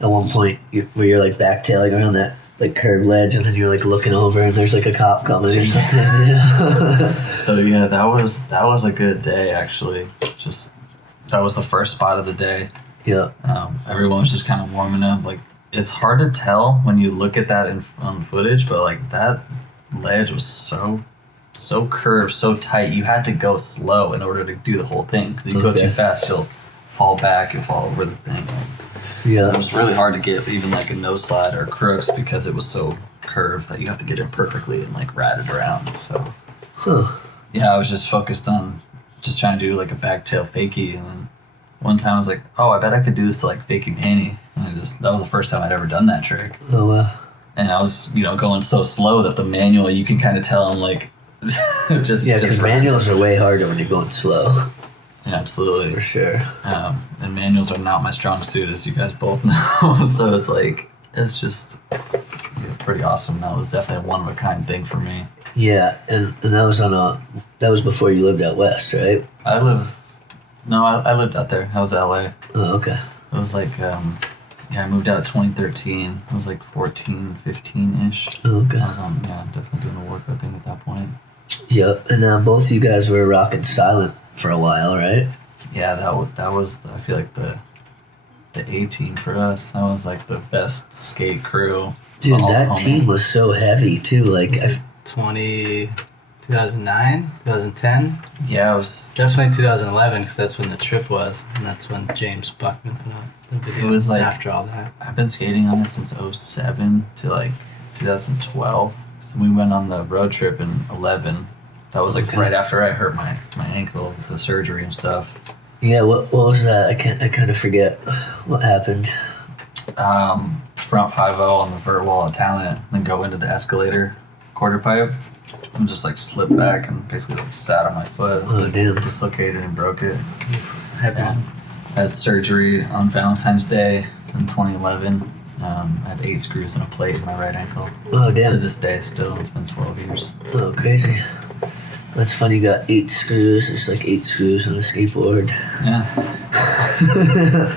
At one point, where you're like backtailing around that like curved ledge, and then you're like looking over, and there's like a cop coming or something. Yeah. So that was a good day actually. Just that was the first spot of the day. Yeah. Everyone was just kind of warming up. Like it's hard to tell when you look at that on footage, but like that ledge was so curved, so tight. You had to go slow in order to do the whole thing. Because if you go too fast, you'll fall back, you'll fall over the thing. Yeah. It was really hard to get even like a nose slide or crooks because it was so curved that you have to get it perfectly and like rat it around. So yeah, I was just focused on just trying to do like a back tail fakie, and then one time I was like, oh, I bet I could do this to like fakey panty. And that was the first time I'd ever done that trick. Oh wow. And I was, going so slow that the manual, you can kind of tell I'm like, just because manuals are way harder when you're going slow. Yeah, absolutely. For sure. And manuals are not my strong suit, as you guys both know. So it's just pretty awesome. That was definitely a one-of-a-kind thing for me. Yeah, and that was before you lived out west, right? I lived out there. I was LA. Oh, okay. It was like, I moved out 2013. I was like 14, 15-ish. Oh, okay. I was definitely doing a workout thing at that point. Yep, and both of you guys were rocking Silent for a while, right? Yeah, that was I feel like the A team for us. That was like the best skate crew. Dude, that team was so heavy too. Like 2009, 2010. Yeah, it was definitely 2011 because that's when the trip was, and that's when James Buckman put out the video. It was like after all that. I've been skating on it since 2007 to like 2012. So we went on the road trip in 11. That was like right after I hurt my ankle with the surgery and stuff. Yeah, what was that? I kind of forget what happened. Front 5-0 on the vert wall at Talent, then go into the escalator quarter pipe and just like slipped back and basically like sat on my foot. Oh, damn. Dislocated and broke it. Yeah. I had surgery on Valentine's Day in 2011. I have 8 screws and a plate in my right ankle. Oh, damn. To this day still. It's been 12 years. Oh, crazy. That's funny, you got 8 screws. There's like 8 screws on a skateboard. Yeah.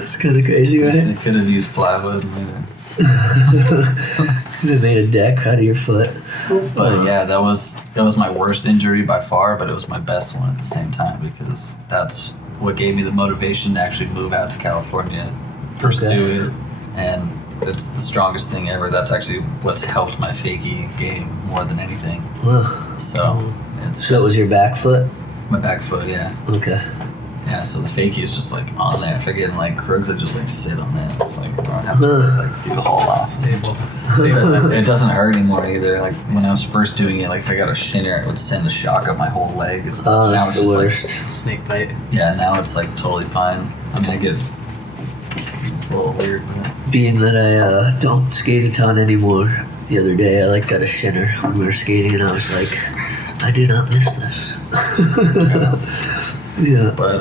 It's kind of crazy, right? They could have used plywood. Could have made a deck out of your foot. But yeah, that was my worst injury by far, but it was my best one at the same time because that's what gave me the motivation to actually move out to California, pursue it, and it's the strongest thing ever. That's actually what's helped my fakie game more than anything. So it was your back foot? My back foot, yeah. Okay. Yeah, so the fakie is just like on there. If I get in like crooks, I just like sit on there. It's like I don't have to like do a whole lot. Stable. It doesn't hurt anymore either. Like when I was first doing it, like if I got a shinner, it would send a shock up my whole leg and stuff. Oh, that's the worst. Like, snake bite. Yeah, now it's like totally fine. I mean, it's a little weird. But being that I don't skate a ton anymore, the other day I got a shinner when we were skating, and I was like, I do not miss this. Yeah. But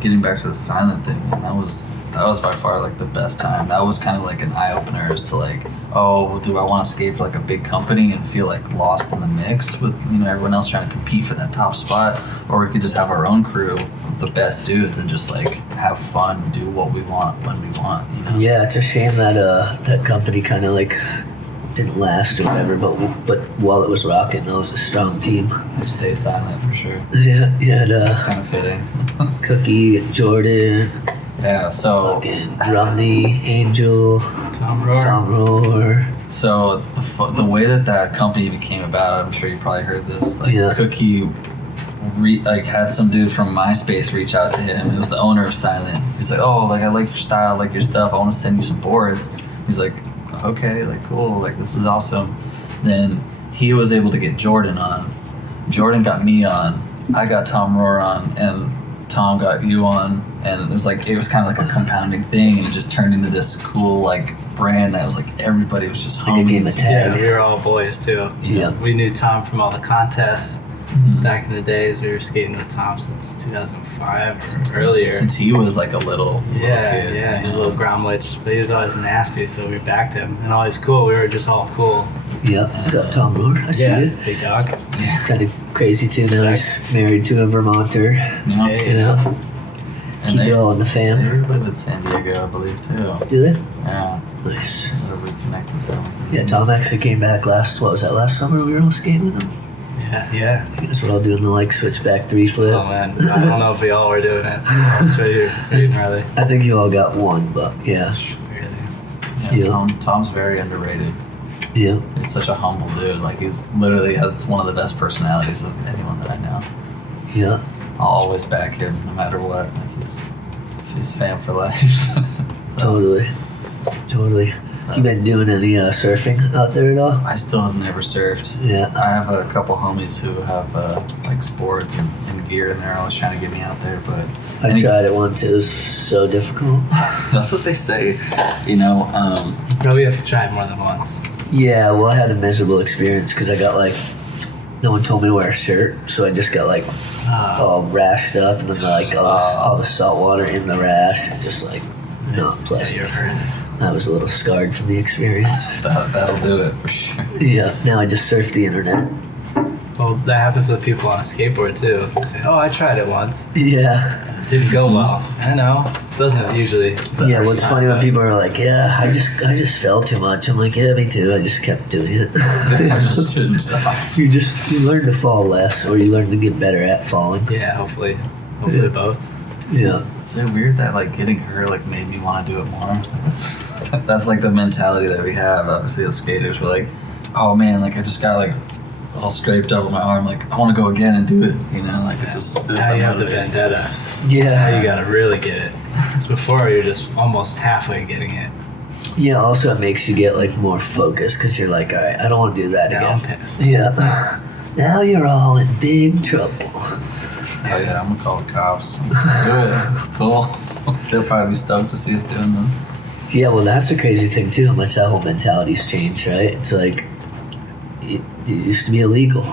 getting back to the Silent thing, man, that was by far like the best time. That was kind of like an eye opener as to like, oh, do I want to skate for like a big company and feel like lost in the mix with everyone else trying to compete for that top spot, or we could just have our own crew of the best dudes and just like have fun, do what we want when we want. Yeah, it's a shame that that company kind of like didn't last or whatever, but while it was rocking, that was a strong team. They stay Silent for sure. Yeah, It's kind of fitting. Cookie, Jordan. Yeah, so fucking Romney, Angel, Tom Rohr. So the way that company became about, I'm sure you probably heard this. Like Cookie, had some dude from MySpace reach out to him. It was the owner of Silent. He's like, oh, like I like your style, I like your stuff. I want to send you some boards. He's like, okay, like cool, like this is awesome. Then he was able to get Jordan on. Jordan got me on. I got Tom Rohr on, and Tom got you on. And it was kind of like a compounding thing, and it just turned into this cool like brand that was like everybody was just homies. Yeah, we were all boys too. Yeah. We knew Tom from all the contests. Back in the days, we were skating with Tom since 2005 or earlier. Since he was like a little kid, a little gromlich, but he was always nasty, so we backed him. And always cool. We were just all cool. Yeah, got Tom Rohr. I see it. Big dog. Yeah. Kind of crazy too. Now he's married to a Vermonter. Yeah. Keep it all in the fam. They live in San Diego, I believe, too. Do they? Yeah. Nice. They're reconnected with them. Yeah, Tom actually came back last summer we were all skating with him? Yeah. You guys were all doing the switchback 3 flip. Oh man, I don't know if we all were doing it. That's really gnarly. I think you all got one, but yeah. Tom's very underrated. Yeah. He's such a humble dude. Like he's literally has one of the best personalities of anyone that I know. Yeah. I'll always back him no matter what. Like he's fam for life. Totally. You been doing any surfing out there at all? I still have never surfed. Yeah. I have a couple homies who have like boards and gear, and they're always trying to get me out there. But I tried it once. It was so difficult. that's what they say. You know, Probably have to try it more than once. Yeah, well, I had a miserable experience because I got like, no one told me to wear a shirt, so I just got like all rashed up, and then like all the salt water in the rash, and just like not pleasant. Yeah, you're hurt. I was a little scarred from the experience. that'll do it for sure. Yeah, now I just surf the internet. Well, that happens with people on a skateboard too. They say, "Oh, I tried it once. Yeah. It didn't go well." I know. It doesn't usually. Yeah, what's funny when people are like, "Yeah, I just fell too much." I'm like, "Yeah, me too. I just kept doing it." I just shouldn't stop. you learn to fall less, or you learn to get better at falling. Yeah, hopefully both. Yeah. Is it weird that like getting hurt like made me want to do it more? That's like the mentality that we have. Obviously, as skaters, we're like, "Oh man, like I just got like all scraped over my arm. Like I want to go again and do it." You know, like it just. Now you have the vendetta. Yeah. Now you gotta really get it. Because before you're just almost halfway getting it. Yeah, also it makes you get like more focused because you're like, all right, I don't want to do that Now again. I'm pissed. Yeah. Now you're all in big trouble. Oh yeah, I'm gonna call the cops. Do it. Cool. They'll probably be stoked to see us doing this. Yeah, well, that's a crazy thing too. How much that whole mentality's changed, right? It's like it used to be illegal.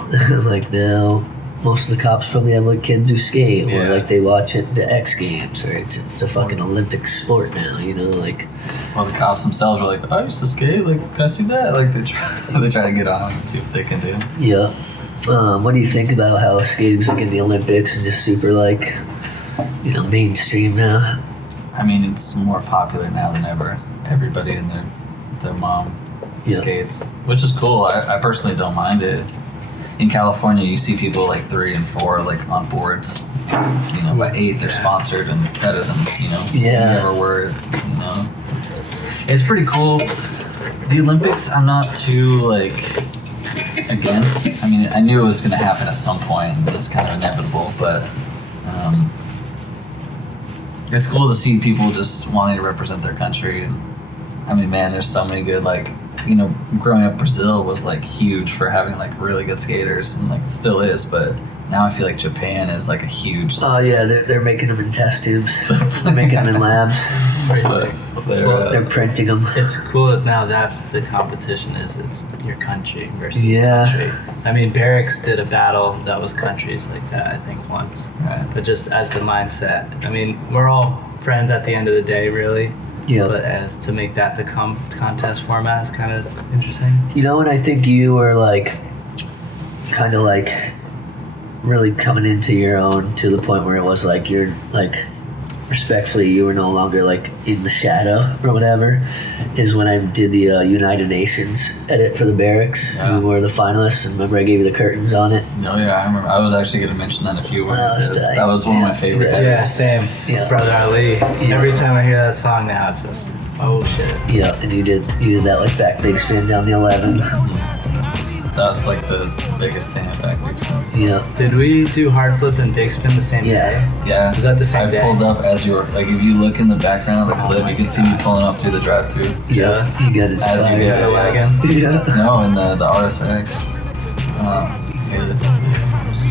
Like now, most of the cops probably have like kids who skate, or Yeah. like they watch it the X Games, or it's a fucking Olympic sport now. You know, like Well, the cops themselves were like, "I used to skate. Like, can I see that?" Like they try to get on and see what they can do. yeah. What do you think about how skating's like in the Olympics and just super like, you know, mainstream now? I mean, it's more popular now than ever. Everybody and their mom Yeah. skates, which is cool. I personally don't mind it. In California, you see people like 3 and 4 like on boards. You know, by 8 they're sponsored and better than Yeah. we ever were. You know, it's pretty cool. The Olympics, I'm not too like against. I mean, I knew it was going to happen at some point, and it's kind of inevitable. But it's cool to see people just wanting to represent their country. And I mean, man, there's so many good like. You know, growing up, Brazil was like huge for having like really good skaters, and like still is. But now I feel like Japan is like a huge. Oh yeah, they're making them in test tubes. They're making them in labs. Crazy. They're printing them. It's cool that now that's the competition is it's your country versus Yeah. country. I mean, Barracks did a battle that was countries like that, I think, once. Right. But just as the mindset, I mean, we're all friends at the end of the day, really. Yeah. But as to make that the contest format is kind of interesting. You know, and I think you were like, kind of like, really coming into your own to the point where it was like you're like, respectfully, you were no longer like in the shadow or whatever. Is when I did the United Nations edit for the Barracks. Yeah. You were the finalists, and remember I gave you the curtains on it. No, yeah, I remember. I was actually going to mention that if you were. that's tight. That was one of my favorites. Yeah, same. Yeah. Brother Ali. Yeah. Every time I hear that song now, it's just, oh shit. Yeah, and you did that like back big spin down the 11. That's like the biggest thing at back big spin. Yeah. Did we do hard flip and big spin the same Yeah. day? Yeah. Was that the same I day? pulled up as you were, like, if you look in the background of the clip, you can see me pulling up through the drive-thru. Yeah, you got his As you flag. did. The wagon? Yeah. No, in the RSX.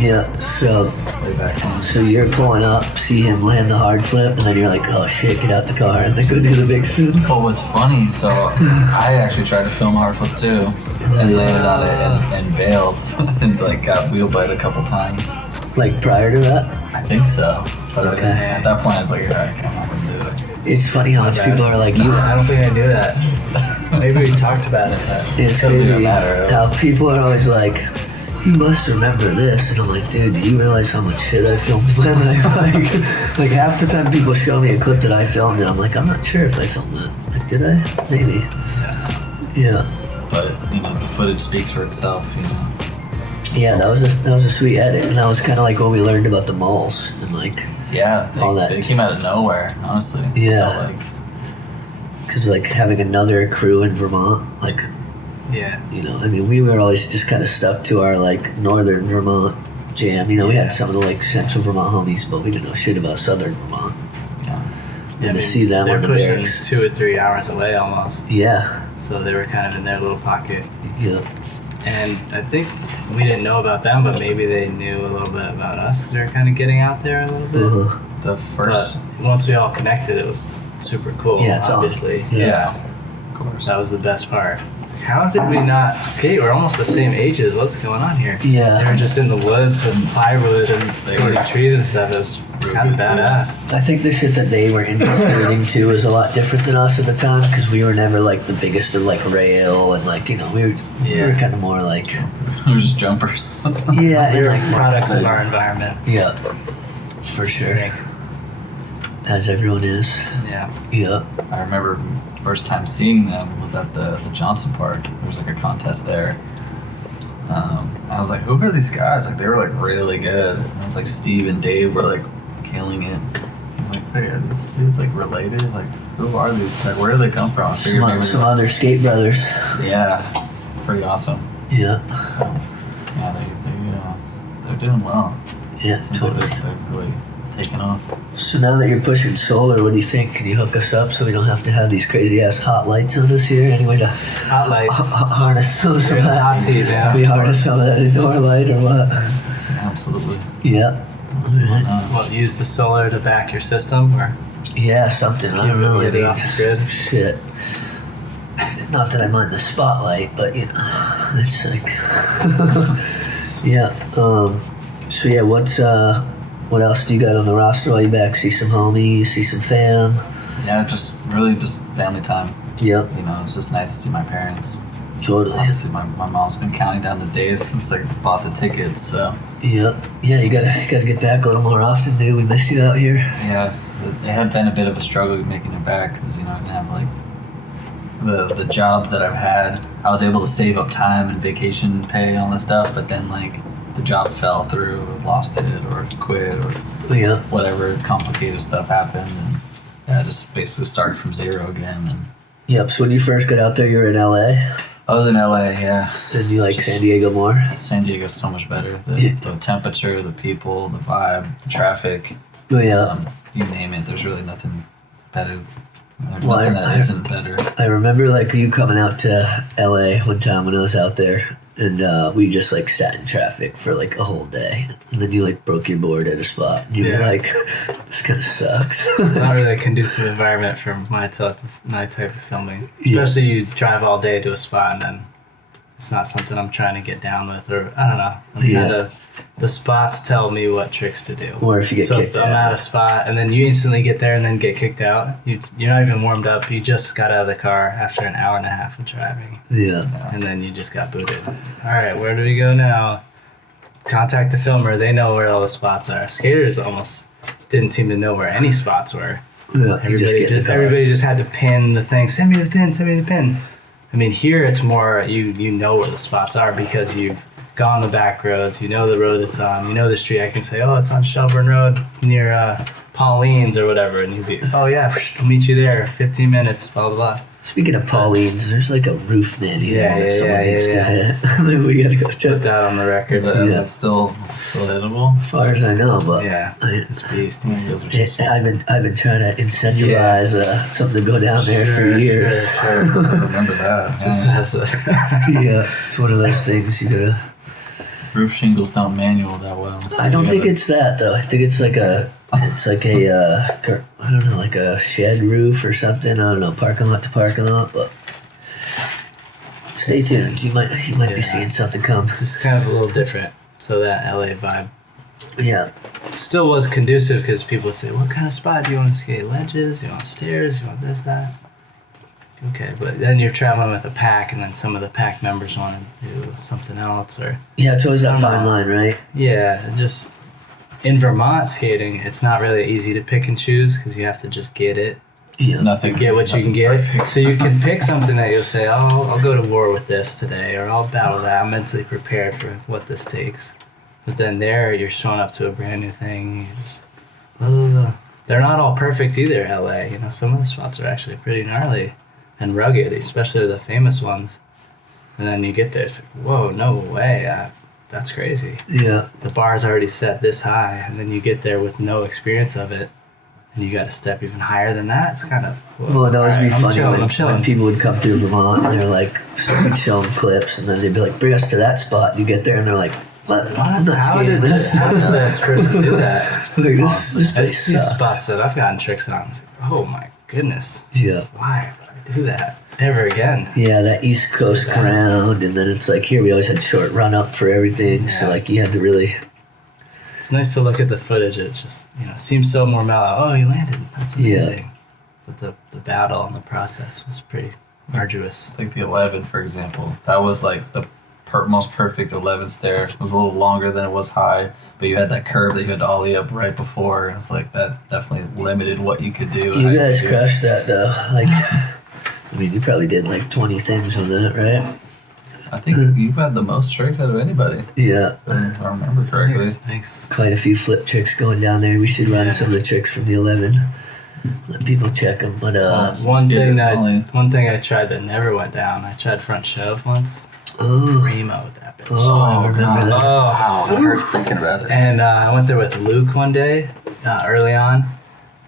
Yeah, so Way back on. so you're pulling up, see him land the hard flip, and then you're like, oh shit, get out the car, and then go do the big spin. But what's funny, so I actually tried to film hard flip too, and landed on it and bailed, and like got wheel bite a couple times. Like prior to that? I think so. But Okay. at that point, I was like, alright, I'm not gonna do it. It's funny how much bad. people are like, I don't think I knew that. Maybe we talked about it, but it's Doesn't crazy even matter. It how was- people are always like, you must remember this, and I'm like, dude, do you realize how much shit I filmed in my life? Like half the time people show me a clip that I filmed, and I'm like, I'm not sure if I filmed that. Like, did I? Maybe. Yeah. But you know, the footage speaks for itself. You know. Yeah, that was a sweet edit, and that was kind of like what we learned about the malls, and like, Yeah, All that. they came out of nowhere. Honestly. Yeah. Felt like cause like having another crew in Vermont, like, yeah. you know, I mean, we were always just kind of stuck to our like northern Vermont jam. You know, we Yeah. had some of the like central Vermont homies, but we didn't know shit about southern Vermont. yeah. And to see them they're on the pushing barracks. 2 or 3 hours away almost. Yeah, So they were kind of in their little pocket. Yeah. And I think we didn't know about them, but maybe they knew a little bit about us because we were kind of getting out there a little bit. Uh-huh. The first. But once we all connected, it was super cool. Yeah, it's obviously. awesome. Yeah. Of course. That was the best part. How did we not skate? We're almost the same ages. What's going on here? Yeah. They were just in the woods with plywood and sorting trees and stuff. It was kind of badass. I think the shit that they were into skating too is a lot different than us at the time because we were never like the biggest of like rail and like, you know, we were kind of more like We were just jumpers. yeah, We and were like products of our environment. Yeah, for I sure. think. As everyone is. Yeah. Yeah. I remember first time seeing them was at the Johnson Park. There was like a contest there. I was like, who are these guys? Like, they were like really good. And it was like Steve and Dave were like killing it. I was like, hey, are these dudes like related? Like, who are these? Like, where do they come from? I figured maybe Some other skate brothers. yeah, pretty awesome. Yeah. So, yeah, they're doing well. Yeah, Seems totally. like they're really taking off. So now that you're pushing solar, what do you think? Can you hook us up so we don't have to have these crazy ass hot lights on us here? Anyway, to Hot light. harness some of You're in the hot that. seat, yeah. We harness some of that indoor light or what? Absolutely. Yeah. Why not? What, use the solar to back your system or Yeah, something. I don't know. get it off the grid? Shit. Not that I mind the spotlight, but you know, it's like, yeah. So yeah, what else do you got on the roster while you back? See some homies, see some fam. Yeah, just really just family time. Yep, You know, it's just nice to see my parents. totally. Obviously, my mom's been counting down the days since I bought the tickets. So Yep, yeah. You gotta get back a little more often, dude. We miss you out here. yeah, it had been a bit of a struggle making it back because you know I didn't have like the job that I've had. I was able to save up time and vacation pay and all this stuff, but then like the job fell through, or lost it, or quit, or Yeah, whatever complicated stuff happened, and yeah, just basically started from zero again. And yep. So when you first got out there, you were in LA, I was in LA, yeah. and you like San Diego more. San Diego's so much better. Yeah. The temperature, the people, the vibe, the traffic, Oh yeah. you name it. There's really nothing better. There's Well, nothing I- that isn't better. I remember like you coming out to LA one time when I was out there, and we just like sat in traffic for like a whole day, and then you like broke your board at a spot. And you were Yeah. like, "This kind of sucks." It's not really a conducive environment for my type of filming. Yeah. Especially you drive all day to a spot and then it's not something I'm trying to get down with, or I don't know. Yeah. The spots tell me what tricks to do. Or if you get So kicked if I'm at a out. spot and then you instantly get there and then get kicked out, you're not even warmed up. You just got out of the car after an hour and a half of driving, Yeah. and then you just got booted. All right, where do we go now? Contact the filmer. They know where all the spots are. Skaters almost didn't seem to know where any spots were. Yeah. You just get in the car. Everybody just had to pin the thing. Send me the pin. Send me the pin. I mean, here it's more you know where the spots are because you've gone the back roads. You know the road it's on. You know the street. I can say, oh, it's on Shelburne Road near Pauline's or whatever, and you'd be, oh yeah, I'll meet you there. 15 minutes. Blah blah blah. Speaking of Pauline's, there's like a roof man here Yeah, that yeah, someone yeah, needs to yeah. hit. We gotta go check Put that on the record. Is Yeah. it still hittable? as far as I know, but Yeah, I, it's beast. I've been trying to incentivize something to go down there for years. Sure. I remember that. Just yeah. has a Yeah, it's one of those things you gotta. Roof shingles don't manual that well. So I don't you think gotta- it's that though. I think it's like a I don't know, like a shed roof or something. I don't know, parking lot to parking lot. But stay tuned. You might Yeah. be seeing something come. just kind of a little different. So that LA vibe Yeah, still was conducive because people would say, what kind of spot do you want to skate? Ledges? You want stairs? You want this, that? Okay, but then you're traveling with a pack, and then some of the pack members want to do something else, or yeah. It's always that I don't fine know. line, right? yeah, just in Vermont skating, it's not really easy to pick and choose because you have to just get it, Yeah. Nothing. get what you can nothing's get. perfect. So you can pick something that you'll say, oh, I'll go to war with this today, or I'll battle that. I'm mentally prepared for what this takes. But then there, you're showing up to a brand new thing. You just, they're not all perfect either. LA, you know, some of the spots are actually pretty gnarly and rugged, especially the famous ones. And then you get there, it's like, whoa, no way, that's crazy. Yeah. The bar's already set this high, and then you get there with no experience of it, and you got to step even higher than that. It's kind of Well, it'd always be funny I'm chilling. when people would come through Vermont and they're like, so we'd show them clips, and then they'd be like, bring us to that spot. And you get there and they're like, what? I'm not How skating did this. this person do that? Like, this place These sucks. spots that I've gotten tricks on. It's like, oh my goodness. Yeah. Why would I do that? Never again. Yeah, that East Coast So bad. ground, and then it's like here we always had short run up for everything, so Yeah. like you had to really. It's nice to look at the footage. It just, seems so more mellow. Oh, you landed. That's amazing. But the battle and the process was pretty arduous. Like the 11, for example. That was like the most perfect 11 stair. It was a little longer than it was high, but you had that curve that you had to ollie up right before. It was like that definitely limited what you could do. You guys crushed that though. Like, I mean, you probably did like 20 things on that, right? I think you've had the most tricks out of anybody. Yeah. If I remember correctly. Thanks. Quite a few flip tricks going down there. We should run some of the tricks from the 11. Let people check them. But One thing Ollie. I tried that never went down. I tried front shove once. oh, Primo with that bitch. oh, I remember that. Wow, that hurts thinking about it. And I went there with Luke one day, early on,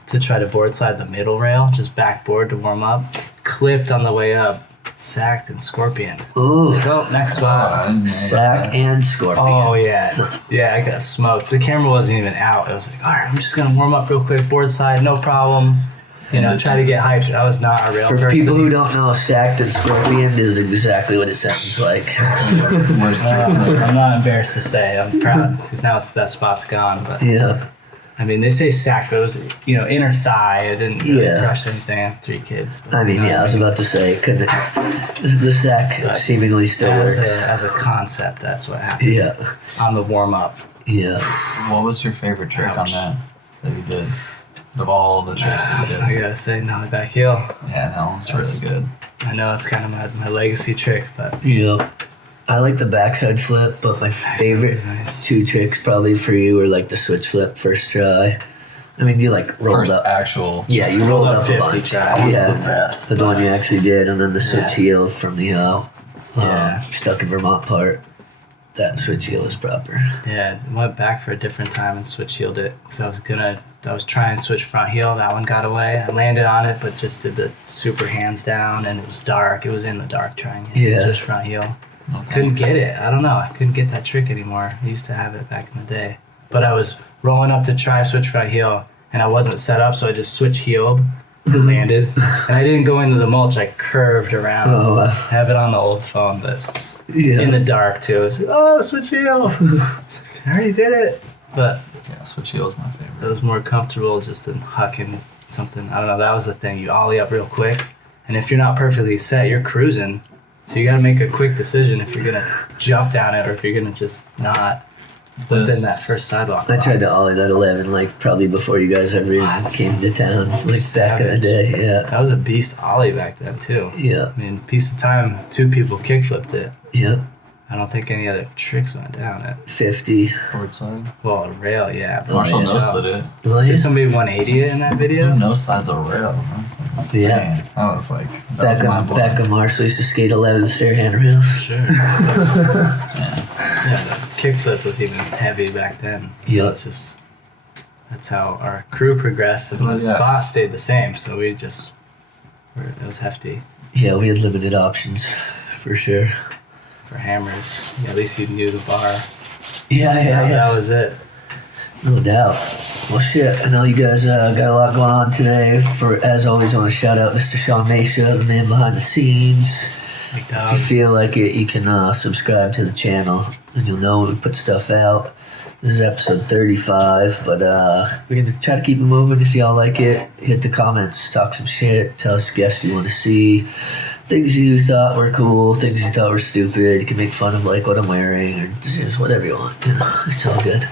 to try to board slide the middle rail, just backboard to warm up. Clipped on the way up, sacked and scorpion. Oh, Go next spot. sack and scorpion. Oh yeah, yeah, I got smoked. The camera wasn't even out. I was like, all right, I'm just gonna warm up real quick, board side, no problem. Try to get hyped. I was not a real For person. people who don't know, sacked and scorpion is exactly what it sounds like. I'm not embarrassed to say. I'm proud because now that spot's gone. But Yeah. I mean, they say sack, but it was inner thigh. I didn't really Yeah. crush anything. I have 3 kids. But, I mean, yeah, I was about to say, couldn't it? The sack But seemingly still as works. a concept, that's what happened Yeah, on the warm up. yeah. What was your favorite trick Ouch. on that you did? Of all the tricks that you I did? gotta say, nollie back heel. Yeah, that one's really good. I know it's kind of my legacy trick, but Yeah. I like the backside flip, but my favorite nice. 2 tricks probably for you were like the switch flip first try. I mean, you like rolled First up. actual. Yeah, you rolled up a 50 bunch. tries. Yeah, the best. the one you actually did, and then the switch Yeah. heel from the Yeah. stuck in Vermont part. That switch heel is proper. yeah, went back for a different time and switch heeled it because I was trying to switch front heel. That one got away. I landed on it, but just did the super hands down, and it was dark. It was in the dark trying to Yeah. switch front heel. Oh, Couldn't thanks. get it. I don't know. I couldn't get that trick anymore. I used to have it back in the day. But I was rolling up to try switch front heel, and I wasn't set up, so I just switch heeled, landed, and I didn't go into the mulch. I curved around. Oh, wow. I have it on the old phone, but it's just Yeah. in the dark too. It's like, oh, switch heel. It's like, I already did it. But Yeah, switch heel is my it favorite. was more comfortable just than hucking something. I don't know. That was the thing. You ollie up real quick, and if you're not perfectly set, you're cruising. So you got to make a quick decision if you're gonna jump down it or if you're gonna just not within that first sidewalk. I tried to box. ollie that 11 like probably before you guys ever even What? came to town, like back in the Savage. day. Yeah, That was a beast ollie back then too. yeah, I mean, piece of time, 2 people kick flipped it. yeah. I don't think any other tricks went down it. 50. Forward side. Well, a rail, yeah. but Marshall yeah. no slid it. Well, yeah. Did somebody 180 it in that video? No sides a rail. That's like insane. Yeah. That was like Back when Marshall used to skate 11 stair handrails. Sure. Yeah. Yeah, the kickflip was even heavy back then. So Yeah. it's just, that's how our crew progressed and the Oh, yes. spot stayed the same. So it was hefty Yeah, we had limited options for sure. for hammers. Yeah, at least you knew the bar. Yeah. That was it. No doubt. Well, shit. I know you guys got a lot going on today. As always, I want to shout out Mr. Shaun, the man behind the scenes. Like, If you feel like it, you can subscribe to the channel, and you'll know when we put stuff out. This is episode 35, but we're going to try to keep it moving. If y'all like it, hit the comments, talk some shit, tell us guests you want to see, things you thought were cool, things you thought were stupid. You can make fun of like what I'm wearing, or just whatever you want. You know, it's all good.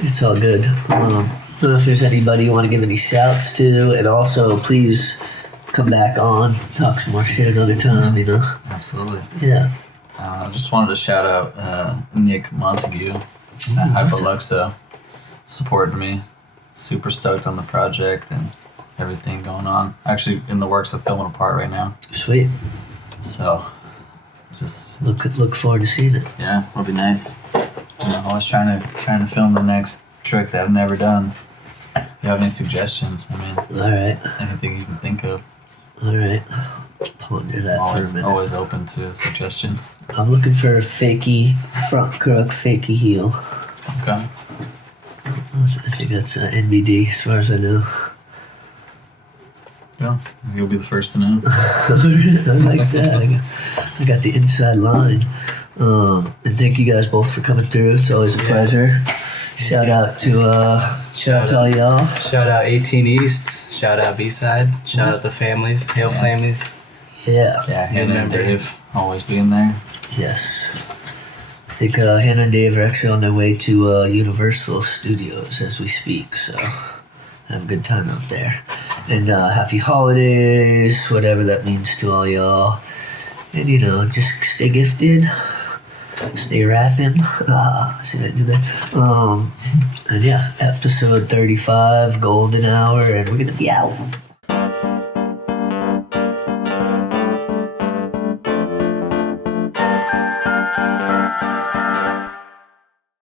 It's all good. I don't know if there's anybody you want to give any shouts to, and also please come back on, talk some more shit another time. You know, Absolutely. yeah. I just wanted to shout out Nick Montague at Hypoluxo. Supported me. Super stoked on the project and everything going on. Actually, in the works of filming a part right now. Sweet. So, just Look forward to seeing it. yeah, it'll be nice. You know, I was trying to film the next trick that I've never done. You have any suggestions, I mean, All right. anything you can think of. All right. Ponder that for a minute. Always open to suggestions. I'm looking for a fakey front crook, fakey heel. Okay. I think that's NBD as far as I know. Well, you'll be the first to know. I like that. I got the inside line. And thank you guys both for coming through. It's always a pleasure. Shout out to all y'all. Shout out 18 East. Shout out B-Side. Shout out the families, Hale families. Yeah. Yeah, Hannah and Dave always being there. Yes. I think Hannah and Dave are actually on their way to Universal Studios as we speak, so have a good time out there. And happy holidays, whatever that means to all y'all. And just stay gifted, stay rapping. See what I do there? And yeah, episode 35, golden hour, and we're gonna be out.